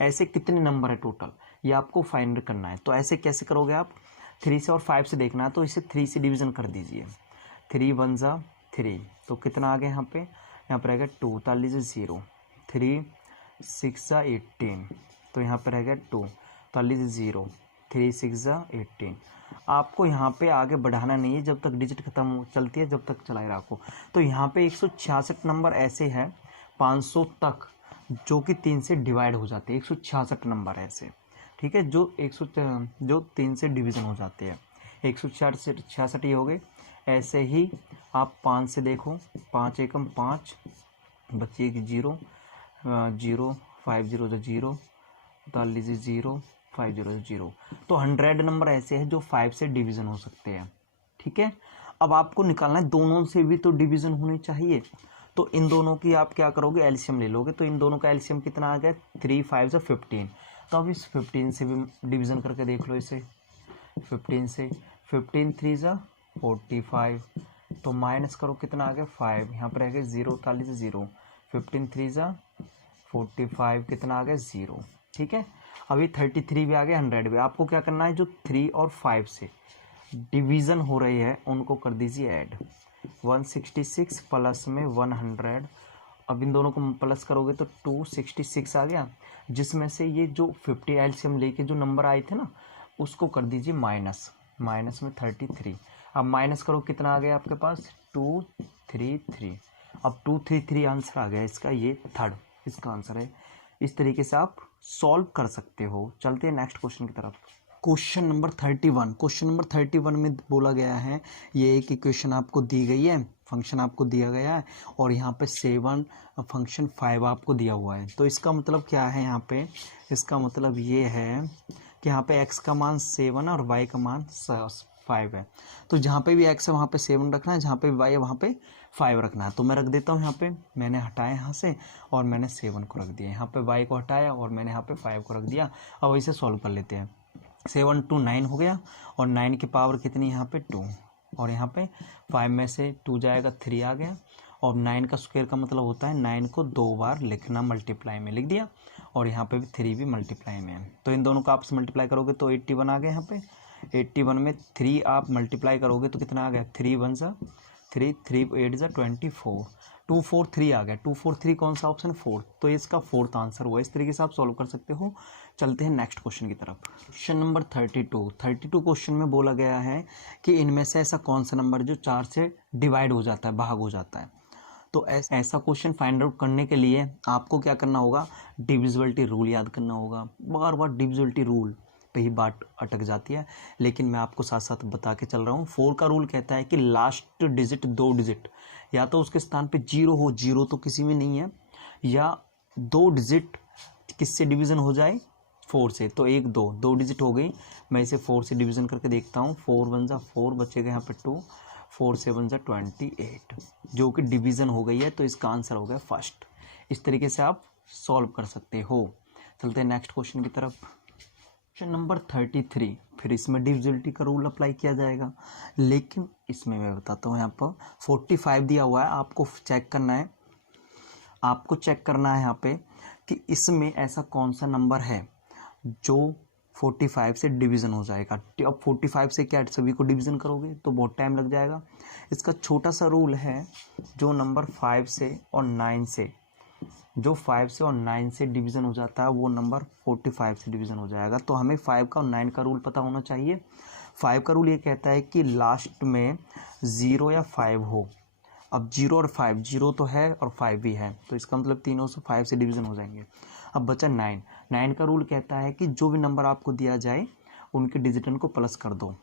ऐसे कितने नंबर है टोटल, ये आपको फाइंड करना है। तो ऐसे कैसे करोगे आप? 3 से और 5 से देखना है, तो इसे 3 से डिवीज़न कर दीजिए। 3 1 जा 3, तो कितना आ गया यहाँ पे? यहाँ पर रहेगा 2, ताल लीजिए 0। 3 6 जा 18, तो यहाँ पर रहेगा 2, ताल लीजिए 0। 3 6 जा 18। आपको यहाँ पे आगे बढ़ाना नहीं है, जब तक डिजिट खत्म चलती है जब तक चलाए रखो। तो यहाँ पे 166 नंबर ऐसे हैं 500 तक जो कि 3 से डिवाइड हो जाते हैं। 166 नंबर ऐसे, ठीक है, जो 3 से डिवीज़न हो जाते हैं। 166 ये हो गए। ऐसे ही आप 5 से देखो, 5 एकम 5, बच्चे एक 0, 0 5 0 0, डाल लीजिए 0 5 0 0। तो 100 नंबर ऐसे हैं जो 5 से डिवीज़न हो सकते हैं, ठीक है। अब आपको निकालना है दोनों से भी तो डिवीज़न होनी चाहिए। तो इन दोनों की आप क्या करोगे? एलसीएम ले लोगे। तो इन दोनों का एलसीएम कितना आ गया? 3 5 से 15। तो अब इस 15 से भी डिवीज़न करके देख लो इसे। 15 से 15 3 जा 45, तो माइनस करो कितना आ गया? 5। यहाँ पर रहेगा 0, 40 0। 15 3 जा 45, कितना आ गया? 0, ठीक है। अभी 33 भी आ गया, 100 भी। आपको क्या करना है? जो 3 और 5 से डिवीज़न हो रही है उनको कर दीजिए ऐड। 166 प्लस में 100, अब इन दोनों को प्लस करोगे तो 266 आ गया, जिसमें से ये जो 50 एलसीएम लेके जो नंबर आए थे ना उसको कर दीजिए माइनस में 33। अब माइनस करो कितना आ गया आपके पास? 233। अब 233 आंसर आ गया इसका, ये थर्ड इसका आंसर है। इस तरीके से आप सॉल्व कर सकते हो। चलते हैं नेक्स्ट क्वेश्चन की तरफ। Question number 31। क्वेश्चन नंबर 31 में बोला गया है, ये एक इक्वेशन आपको दी गई है, फंक्शन आपको दिया गया है और यहाँ पे 7 फंक्शन 5 आपको दिया हुआ है। तो इसका मतलब क्या है? यहाँ पे इसका मतलब ये है कि यहाँ पे x का मान 7 है और y का मान 5 है। तो जहाँ पे भी x है वहाँ पे 7 रखना है, जहाँ पे भी y है वहाँ पे 5 रखना है। तो मैं रख देता हूँ यहाँ पे, मैंने हटाया यहाँ से और मैंने 7 को रख दिया, यहाँ पे y को हटाया और मैंने यहाँ पे 5 को रख दिया। अब इसे सॉल्व कर लेते हैं। 7 2 9 हो गया और 9 की पावर कितनी? यहाँ पे 2, और यहाँ पे 5 में से 2 जाएगा 3 आ गया। और 9 का स्क्वायर का मतलब होता है 9 को 2 बार लिखना, मल्टीप्लाई में लिख दिया, और यहाँ पे भी 3 भी मल्टीप्लाई में है। तो इन दोनों का आपस मल्टीप्लाई करोगे तो 81 आ गया। यहाँ पे 81 में 3 आप मल्टीप्लाई करोगे तो कितना आ गया? 3 1 जा 3, 3 8 जा 24, 2 4 3 आ गया। 2 4 3 कौन सा ऑप्शन? 4। तो इसका फोर्थ आंसर हुआ। इस तरीके से आप सॉल्व कर सकते हो। चलते हैं नेक्स्ट क्वेश्चन की तरफ। क्वेश्चन नंबर 32 क्वेश्चन में बोला गया है कि इनमें से ऐसा कौन सा नंबर जो 4 से डिवाइड हो जाता है, भाग हो जाता है। तो ऐसा क्वेश्चन फाइंड आउट करने के लिए आपको क्या करना होगा? डिविजिबिलिटी रूल याद करना होगा। बार बार डिविजिबिलिटी रूल पे ही बात अटक जाती है, लेकिन मैं आपको साथ साथ बता के चल रहा हूँ। 4 का रूल कहता है कि लास्ट डिजिट 2 डिजिट या तो उसके स्थान पे 0 हो, 0 तो किसी में नहीं है, या 2 डिजिट किससे डिवीज़न हो जाए? 4 से। तो 1 2 2 डिजिट हो गई। मैं इसे 4 से डिवीज़न करके देखता हूँ। 4 1 जा 4, बचेगा यहाँ पे 2, 4 7 जा 28, जो कि डिवीज़न हो गई है। तो इसका आंसर हो गया फर्स्ट। इस तरीके से आप सॉल्व कर सकते हो। चलते हैं नेक्स्ट क्वेश्चन की तरफ। Question number 33। फिर इसमें डिविजिबिलिटी का रूल अप्लाई किया जाएगा, लेकिन इसमें मैं बताता हूँ। यहाँ पर 45 दिया हुआ है, आपको चेक करना है। आपको चेक करना है यहाँ पे कि इसमें ऐसा कौन सा नंबर है जो 45 से डिवीज़न हो जाएगा। अब 45 से क्या सभी को डिवीज़न करोगे तो बहुत टाइम लग जाएगा। इसका छोटा सा रूल है, जो नंबर 5 से और 9 से, जो 5 से और 9 से डिवीज़न हो जाता है वो नंबर 45 से डिवीज़न हो जाएगा। तो हमें 5 का और 9 का रूल पता होना चाहिए। 5 का रूल ये कहता है कि लास्ट में 0 या 5 हो। अब 0 और 5, 0 तो है और 5 भी है, तो इसका मतलब तीनों से 5 से डिवीज़न हो जाएंगे। अब बचा 9। 9 का रूल कहता है कि जो भी नंबर आपको दिया जाए उनके डिजिटन को प्लस कर दो।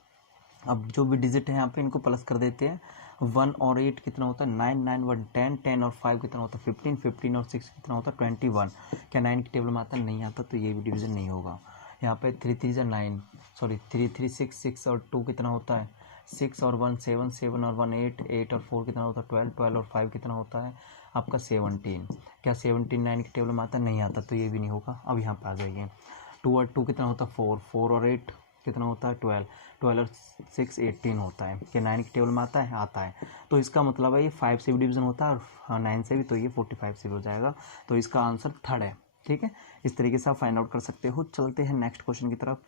अब जो भी डिजिट है यहाँ पे इनको प्लस कर देते हैं। 1 और 8 कितना होता है 9, 9 1 10, 10 और 5 कितना होता है 15, 15 और 6 कितना होता है 21। क्या 9 की टेबल में आता है? नहीं आता, तो ये भी डिवीजन नहीं होगा। यहाँ पे 3 3 9, सॉरी 3 3 6, 6 और 2 कितना होता है 6 और 1 7, 7 और 1 8, 8 और 4 कितना होता है 12, 12 और 5 कितना होता है आपका 17। क्या 17 9 की टेबल में आता है? नहीं आता, तो ये भी नहीं होगा। अब यहाँ पे आ जाइए 2 और 2 कितना होता है 4, 4 और 8 कितना होता है 12, 12 और 6 18 होता है। क्या 9 की टेबल में आता है? आता है। तो इसका मतलब है ये 5 से भी डिवीजन होता है और 9 से भी, तो ये 45 से भी हो जाएगा। तो इसका आंसर थर्ड है। ठीक है, इस तरीके से आप फाइंड आउट कर सकते हो। चलते हैं नेक्स्ट क्वेश्चन की तरफ।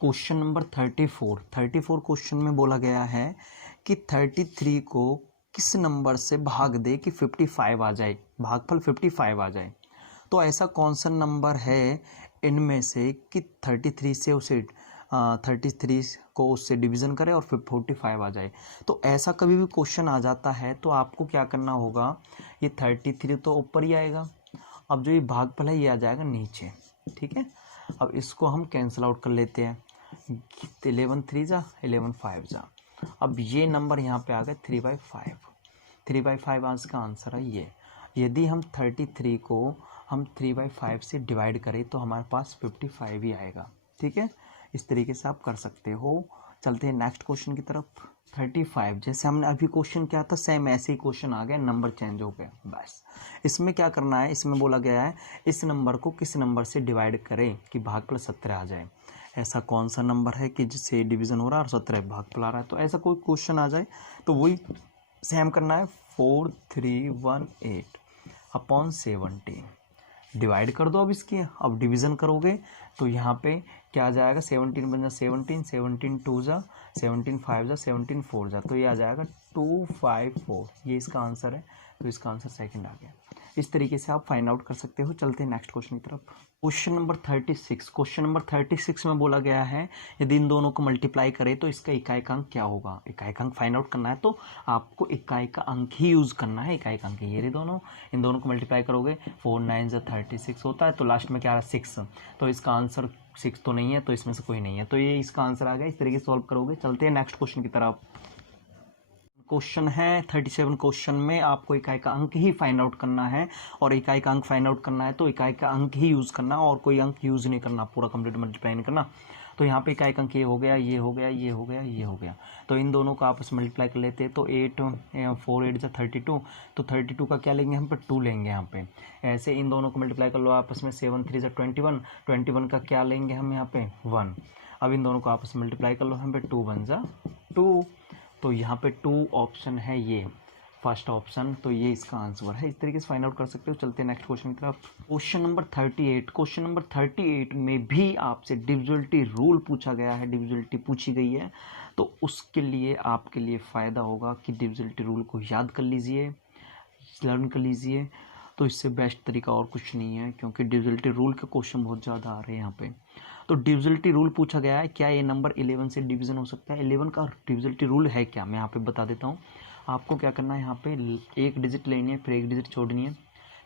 क्वेश्चन नंबर 34 क्वेश्चन में बोला गया है कि 33 को किस नंबर से भाग दे कि 55 आ जाए, भागफल 55 आ जाए। तो ऐसा कौन सा नंबर है इनमें से कि 33 से उसे 33 को उससे डिवीज़न करे और फिर 45 आ जाए। तो ऐसा कभी भी क्वेश्चन आ जाता है तो आपको क्या करना होगा, ये 33 तो ऊपर ही आएगा, अब जो ये भागफल है ये आ जाएगा नीचे। ठीक है, अब इसको हम कैंसिल आउट कर लेते हैं। 11 3 जा 11 5 जा। अब ये नंबर यहाँ पे आ गए 3/5, 3/5 आज का आंसर है ये। यदि हम 33 को हम 3/5 से डिवाइड करें तो हमारे पास 55 ही आएगा। ठीक है, इस तरीके से आप कर सकते हो। चलते हैं नेक्स्ट क्वेश्चन की तरफ। 35 जैसे हमने अभी क्वेश्चन किया था सेम ऐसे ही क्वेश्चन आ गया, नंबर चेंज हो गया बस। इसमें क्या करना है, इसमें बोला गया है इस नंबर को किस नंबर से डिवाइड करें कि भागफल 17 आ जाए। ऐसा कौन सा नंबर है कि जिससे डिवीज़न हो रहा है और 17 भागफल आ रहा है। तो ऐसा कोई क्वेश्चन आ जाए तो वही सेम करना है। 4318 अपॉन 17 डिवाइड कर दो। अब इसकी अब डिवीज़न करोगे तो यहाँ पे क्या आ जाएगा 17 बन जा 17, 17 2 जा 17 5 जा 17 4 जा, तो ये आ जाएगा 254। ये इसका आंसर है, तो इसका आंसर सेकंड आ गया। इस तरीके से आप फाइंड आउट कर सकते हो। चलते हैं नेक्स्ट क्वेश्चन की तरफ। क्वेश्चन नंबर 36, क्वेश्चन नंबर 36 में बोला गया है यदि इन दोनों को मल्टीप्लाई करें तो इसका इकाई अंक क्या होगा। इकाई अंक फाइंड आउट करना है तो आपको इकाई का अंक ही यूज़ करना है। इकाई अंक ये रहे दोनों, इन दोनों को मल्टीप्लाई करोगे 4 9 36 होता है, तो लास्ट में क्या आ रहा है 6, तो इसका आंसर 6 तो नहीं है, तो इसमें से कोई नहीं है, तो ये इसका आंसर आ गया। इस तरीके से सॉल्व करोगे। चलते हैं नेक्स्ट क्वेश्चन की तरफ। क्वेश्चन है 37, क्वेश्चन में आपको इकाई का अंक ही फाइंड आउट करना है, और इकाई का अंक फाइंड आउट करना है तो इकाई का अंक ही यूज़ करना और कोई अंक यूज़ नहीं करना, पूरा कंप्लीट मल्टीप्लाई नहीं करना। तो यहाँ पे इकाई का अंक ये हो गया, ये हो गया, ये हो गया, ये हो गया, तो इन दोनों को आपस में मल्टीप्लाई कर लेते हैं। तो 8 4 8 जा 32, तो 32 का क्या लेंगे हम पे 2 लेंगे यहाँ पे। ऐसे इन दोनों को मल्टीप्लाई कर लो आपस में। 7 3 जा 21, 21 का क्या लेंगे हम यहाँ पे 1। अब इन दोनों को आपस में मल्टीप्लाई कर लो हम पे 2 1 जा 2, तो यहाँ पे 2 ऑप्शन है ये फर्स्ट ऑप्शन, तो ये इसका आंसर है। इस तरीके से फाइंड आउट कर सकते हो। चलते हैं नेक्स्ट क्वेश्चन की तरफ। क्वेश्चन नंबर 38, क्वेश्चन नंबर 38 में भी आपसे डिविजिबिलिटी रूल पूछा गया है, डिविजिबिलिटी पूछी गई है, तो उसके लिए आपके लिए फ़ायदा होगा कि डिविजिबिलिटी रूल को याद कर लीजिए, लर्न कर लीजिए। तो इससे बेस्ट तरीका और कुछ नहीं है, क्योंकि डिविजिबिलिटी रूल के क्वेश्चन बहुत ज़्यादा आ रहे हैं यहाँ पे। तो डिविजिबिलिटी रूल पूछा गया है, क्या ये नंबर 11 से डिवीज़न हो सकता है। 11 का डिविजिबिलिटी रूल है क्या, मैं यहाँ पे बता देता हूँ। आपको क्या करना है, यहाँ पे एक डिजिट लेनी है, फिर एक डिजिट छोड़नी है,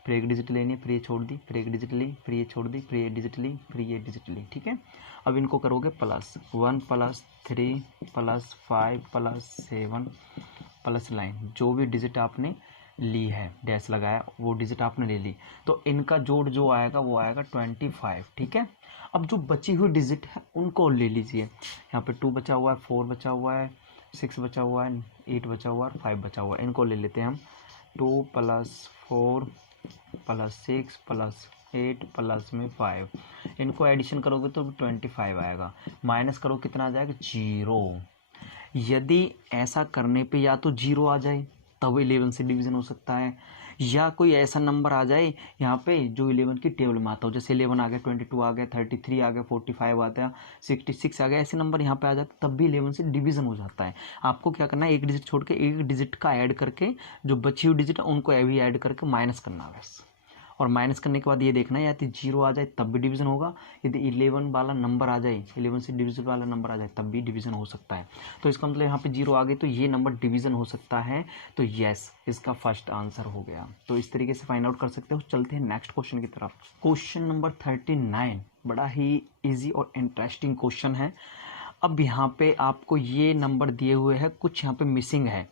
फिर एक डिजिट लेनी है, फिर ये छोड़ दी, फिर एक डिजिट ली, फिर ये छोड़ दी, फिर ये डिजिट ली, फिर ये डिजिट ली। ठीक है, अब इनको करोगे plus 1 plus 3 plus 5 plus 7 plus line, जो भी डिजिट आपने ली है डैश लगाया वो डिजिट आपने ले ली, तो इनका जोड़ जो आएगा वो आएगा 25। ठीक है, अब जो बची हुई डिजिट है उनको ले लीजिए। यहाँ पे 2 बचा हुआ है, 4 बचा हुआ है, 6 बचा हुआ है, 8 बचा हुआ है, 5 बचा हुआ है, इनको ले लेते हैं हम। 2 प्लस 4 प्लस 6 प्लस 8 प्लस में 5, इनको एडिशन करोगे तो 25 आएगा। माइनस करो कितना आ जाएगा 0। यदि ऐसा करने पे या तो 0 आ जाए तब 11 से डिवीज़न हो सकता है, या कोई ऐसा नंबर आ जाए यहाँ पे जो 11 की टेबल में आता हो, जैसे 11 आ गया, 22 आ गया, 33 आ गया, 45 आ गया, 66 आ गया, ऐसे नंबर यहाँ पे आ जाते तब भी 11 से डिवीज़न हो जाता है। आपको क्या करना है, एक डिजिट छोड़ के एक डिजिट का ऐड करके जो बची हुई डिजिट है उनको भी ऐड करके माइनस करना है बस। और माइनस करने के बाद ये देखना है यदि 0 आ जाए तब भी डिवीज़न होगा, यदि 11 वाला नंबर आ जाए, 11 से डिवीजन वाला नंबर आ जाए तब भी डिवीज़न हो सकता है। तो इसका मतलब यहाँ पे 0 आ गई तो ये नंबर डिवीज़न हो सकता है, तो यस इसका फर्स्ट आंसर हो गया। तो इस तरीके से फाइंड आउट कर सकते हो। चलते हैं नेक्स्ट क्वेश्चन की तरफ। क्वेश्चन नंबर 39 बड़ा ही ईजी और इंटरेस्टिंग क्वेश्चन है। अब यहाँ पे आपको ये नंबर दिए हुए हैं, कुछ यहाँ पे मिसिंग है,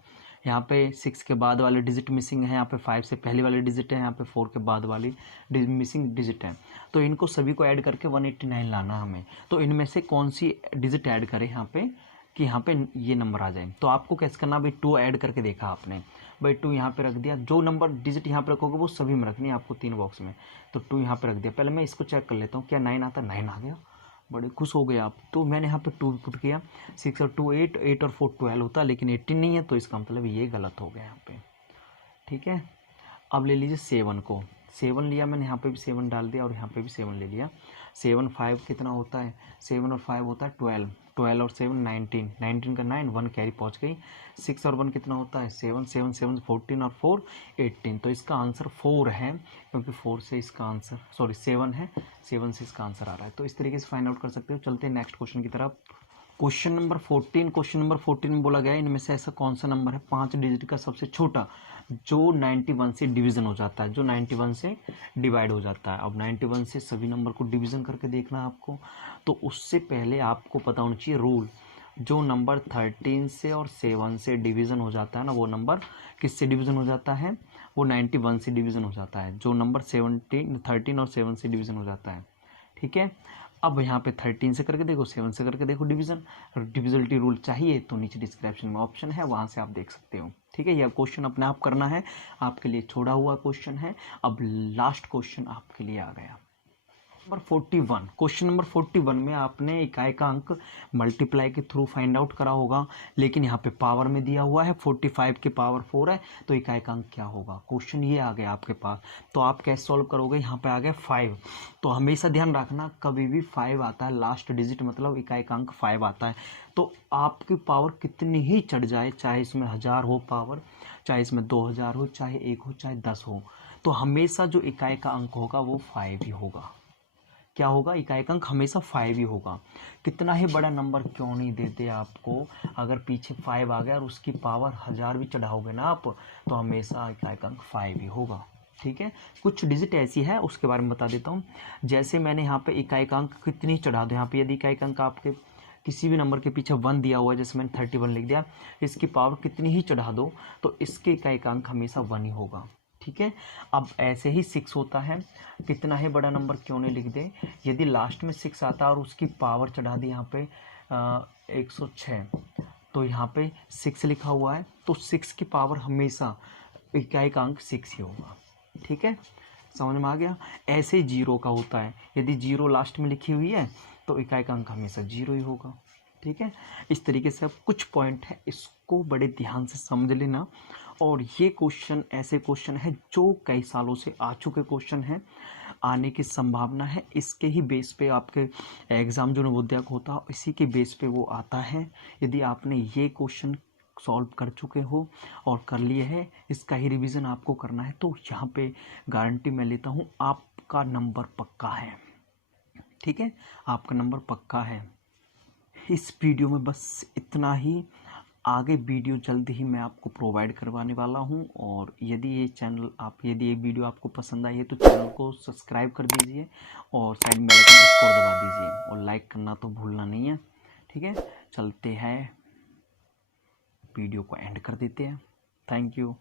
यहाँ पे 6 के बाद वाले डिजिट मिसिंग है, यहाँ पे 5 से पहले वाले डिजिट है, यहाँ पे 4 के बाद वाली मिसिंग डिजिट है। तो इनको सभी को ऐड करके 189 लाना हमें। तो इनमें से कौन सी डिजिट ऐड करें यहाँ पे कि यहाँ पे ये नंबर आ जाए। तो आपको कैसे करना, भाई 2 ऐड करके देखा आपने, भाई 2 यहाँ पे रख दिया, जो नंबर डिजिट यहाँ पे रखोगे वो सभी में रखनी है आपको 3 बॉक्स में। तो 2 यहाँ पे रख दिया। पहले मैं इसको चेक कर लेता हूँ क्या 9 आता, 9 आ गया, बड़े खुश हो गए आप। तो मैंने यहाँ पे 2 पुट किया, 6 और 2 8, 8 और 4 12 होता, लेकिन 18 नहीं है, तो इसका मतलब ये गलत हो गया यहाँ पे। ठीक है, अब ले लीजिए 7 को, 7 लिया मैंने, यहाँ पे भी 7 डाल दिया और यहाँ पे भी 7 ले लिया। 7 5 कितना होता है, 7 और 5 होता है 12, 12 और 7 19, 19 का 9, 1 कैरी पहुँच गई। 6 और 1 कितना होता है 7, 7 7 14 और 4 18। तो इसका आंसर 4 है, क्योंकि 4 से इसका आंसर 7 है, 7 से इसका आंसर आ रहा है। तो इस तरीके से फाइंड आउट कर सकते हो। चलते हैं नेक्स्ट क्वेश्चन की तरफ। क्वेश्चन नंबर 14 में बोला गया है इनमें से ऐसा कौन सा नंबर है 5 डिजिट का सबसे छोटा जो 91 से डिवीज़न हो जाता है, जो 91 से डिवाइड हो जाता है। अब 91 से सभी नंबर को डिवीज़न करके देखना है आपको। तो उससे पहले आपको पता होना चाहिए रूल, जो नंबर 13 से और 7 से डिवीज़न हो जाता है ना, वो नंबर किससे डिवीज़न हो जाता है, वो 91 से डिवीज़न हो जाता है। जो नंबर 13 और 7 से डिवीज़न हो जाता है। ठीक है, अब यहाँ पे 13 से करके देखो, 7 से करके देखो डिवीज़न। डिविजिबिलिटी रूल चाहिए तो नीचे डिस्क्रिप्शन में ऑप्शन है, वहाँ से आप देख सकते हो। ठीक है, यह क्वेश्चन अपने आप करना है, आपके लिए छोड़ा हुआ क्वेश्चन है। अब लास्ट क्वेश्चन आपके लिए आ गया नंबर 41। क्वेश्चन नंबर 41 में आपने इकाई का अंक मल्टीप्लाई के थ्रू फाइंड आउट करा होगा, लेकिन यहाँ पे पावर में दिया हुआ है 45 के पावर 4 है, तो इकाई का अंक क्या होगा। क्वेश्चन ये आ गया आपके पास, तो आप कैसे सॉल्व करोगे। यहाँ पे आ गया 5। तो हमेशा ध्यान रखना, कभी भी 5 आता है लास्ट डिजिट, मतलब इकाई का अंक 5 आता है। तो आपकी पावर कितनी ही चढ़ जाए, चाहे इसमें 1000 हो पावर, चाहे इसमें 2000 हो, चाहे 1 हो, चाहे 10 हो, तो हमेशा जो इकाई का अंक होगा वो 5 ही होगा। क्या होगा, इकाई का अंक हमेशा 5 ही होगा। कितना ही बड़ा नंबर क्यों नहीं देते आपको, अगर पीछे 5 आ गया और उसकी पावर 1000 भी चढ़ाओगे ना आप, तो हमेशा इकाई का अंक 5 ही होगा। ठीक है, कुछ डिजिट ऐसी है उसके बारे में बता देता हूँ। जैसे मैंने यहाँ पे इकाई का अंक कितनी चढ़ा दो, यहाँ पे यदि इकाई का अंक आपके किसी भी नंबर के पीछे 1 दिया हुआ है, जैसे मैंने 31 लिख दिया, इसकी पावर कितनी ही चढ़ा दो तो इसके इकाई का अंक हमेशा 1 ही होगा। ठीक है, अब ऐसे ही 6 होता है, कितना ही बड़ा नंबर क्यों नहीं लिख दे, यदि लास्ट में 6 आता और उसकी पावर चढ़ा दी यहाँ पे 106, तो यहाँ पे 6 लिखा हुआ है, तो 6 की पावर हमेशा इकाई का अंक 6 ही होगा। ठीक है, समझ में आ गया। ऐसे ही 0 का होता है, यदि 0 लास्ट में लिखी हुई है तो इकाई का अंक हमेशा 0 ही होगा। ठीक है, इस तरीके से अब कुछ पॉइंट है, इसको बड़े ध्यान से समझ लेना। और ये क्वेश्चन ऐसे क्वेश्चन है जो कई सालों से आ चुके क्वेश्चन हैं, आने की संभावना है, इसके ही बेस पे आपके एग्ज़ाम जो नवोदय का होता है इसी के बेस पे वो आता है। यदि आपने ये क्वेश्चन सॉल्व कर चुके हो और कर लिए है, इसका ही रिवीजन आपको करना है, तो यहाँ पे गारंटी मैं लेता हूँ आपका नंबर पक्का है। ठीक है, आपका नंबर पक्का है। इस वीडियो में बस इतना ही, आगे वीडियो जल्द ही मैं आपको प्रोवाइड करवाने वाला हूं। और यदि ये वीडियो आपको पसंद आई है तो चैनल को सब्सक्राइब कर दीजिए और साइड में बेल आइकन उसको दबा दीजिए और लाइक करना तो भूलना नहीं है। ठीक है, चलते हैं, वीडियो को एंड कर देते हैं। Thank you.